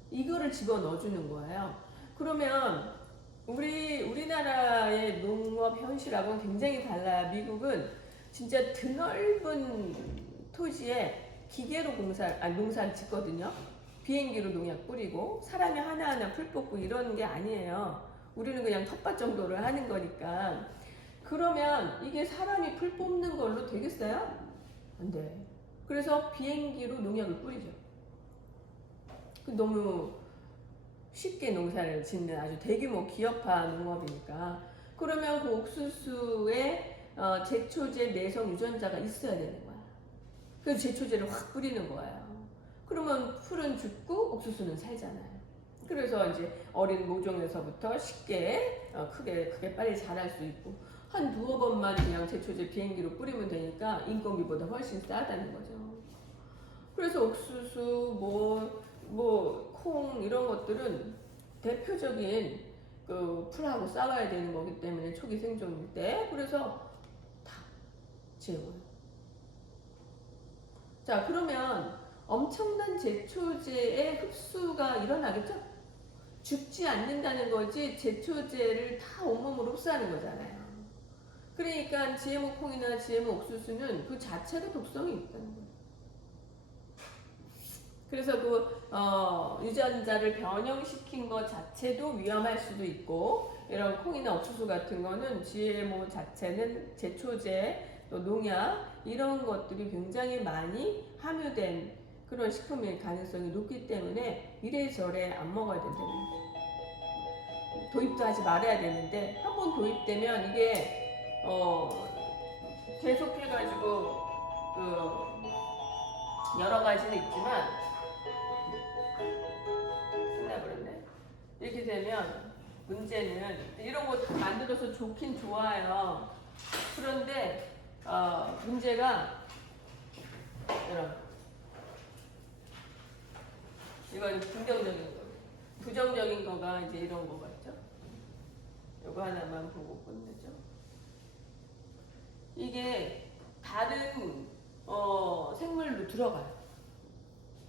이거를 집어넣어주는 거예요. 그러면 우리나라의 농업 현실하고는 굉장히 달라요. 미국은 진짜 드넓은 토지에 기계로 농사를 짓거든요. 비행기로 농약 뿌리고 사람이 하나하나 풀 뽑고 이런 게 아니에요. 우리는 그냥 텃밭 정도를 하는 거니까. 그러면 이게 사람이 풀 뽑는 걸로 되겠어요? 안 돼. 그래서 비행기로 농약을 뿌리죠. 너무 쉽게 농사를 짓는 아주 대규모 기업화 농업이니까 그러면 그 옥수수에 제초제 내성 유전자가 있어야 되는 거야. 그래서 제초제를 확 뿌리는 거예요. 그러면 풀은 죽고 옥수수는 살잖아요. 그래서 이제 어린 모종에서부터 쉽게 크게 빨리 자랄 수 있고 한 두어 번만 그냥 제초제 비행기로 뿌리면 되니까 인건비보다 훨씬 싸다는 거죠. 그래서 옥수수 콩 이런 것들은 대표적인 그 풀하고 싸워야 되는 거기 때문에 초기 생존일 때 그래서 다 지어요. 자, 그러면 엄청난 제초제의 흡수가 일어나겠죠? 죽지 않는다는 거지 제초제를 다 온몸으로 흡수하는 거잖아요. 그러니까 GMO 콩이나 GMO 옥수수는 그 자체가 독성이 있다는 거예요. 그래서 그 유전자를 변형시킨 것 자체도 위험할 수도 있고 이런 콩이나 옥수수 같은 거는 GMO 자체는 제초제, 또 농약 이런 것들이 굉장히 많이 함유된 그런 식품일 가능성이 높기 때문에 이래저래 안 먹어야 된다는 거예요. 도입도 하지 말아야 되는데 한 번 도입되면 이게 계속해가지고 여러 가지는 있지만 끝나버렸네. 이렇게 되면 문제는 이런 거 다 만들어서 좋긴 좋아요. 그런데 문제가 이건 긍정적인 거. 부정적인 거가 이제 이런 거 같죠? 이거 하나만 보고 끝내죠. 이게 다른 생물로 들어가요.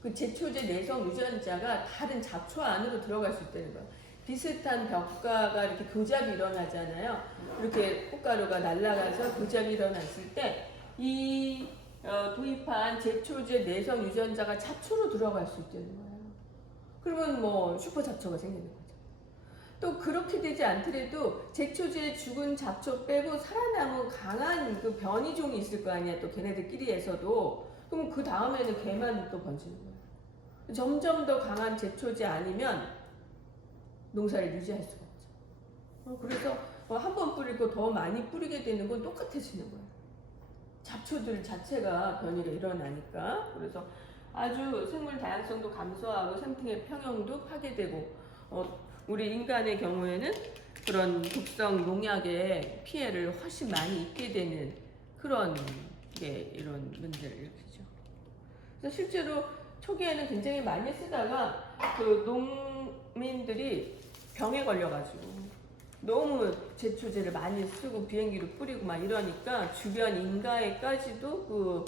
그 제초제 내성 유전자가 다른 잡초 안으로 들어갈 수 있다는 거예요. 비슷한 벽가가 이렇게 교잡이 일어나잖아요. 이렇게 꽃가루가 날아가서 교잡이 일어났을 때 이 도입한 제초제 내성 유전자가 잡초로 들어갈 수 있다는 거예요. 그러면 뭐 슈퍼 잡초가 생기는 거죠. 또 그렇게 되지 않더라도 제초제 죽은 잡초 빼고 살아남은 강한 그 변이종이 있을 거 아니야. 또 걔네들끼리에서도. 그럼 그 다음에는 걔만 또 번지는 거예요. 점점 더 강한 제초제 아니면 농사를 유지할 수가 없죠. 그래서 한 번 뿌리고 더 많이 뿌리게 되는 건 똑같아지는 거예요. 잡초들 자체가 변이가 일어나니까. 그래서 아주 생물 다양성도 감소하고 생태계 평형도 파괴되고 우리 인간의 경우에는 그런 독성 농약의 피해를 훨씬 많이 입게 되는 그런 게 이런 문제를 일으키죠. 그래서 실제로 초기에는 굉장히 많이 쓰다가 그 농민들이 병에 걸려가지고 너무 제초제를 많이 쓰고 비행기로 뿌리고 막 이러니까 주변 인가에까지도 그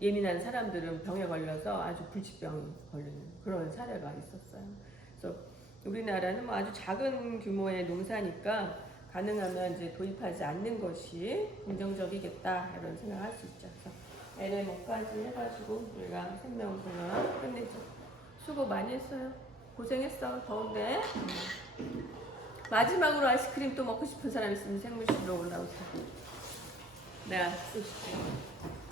예민한 사람들은 병에 걸려서 아주 불치병이 걸리는 그런 사례가 있었어요. 그래서 우리나라는 뭐 아주 작은 규모의 농사니까 가능하면 이제 도입하지 않는 것이 긍정적이겠다 이런 생각할 수 있죠. 그래서 LMO까지 해가지고 우리가 생명공학 끝내죠. 수고 많이 했어요. 고생했어. 더운데. 마지막으로 아이스크림 또 먹고 싶은 사람 있으면 생물실로 올라오세요. 내가 쏘실게요.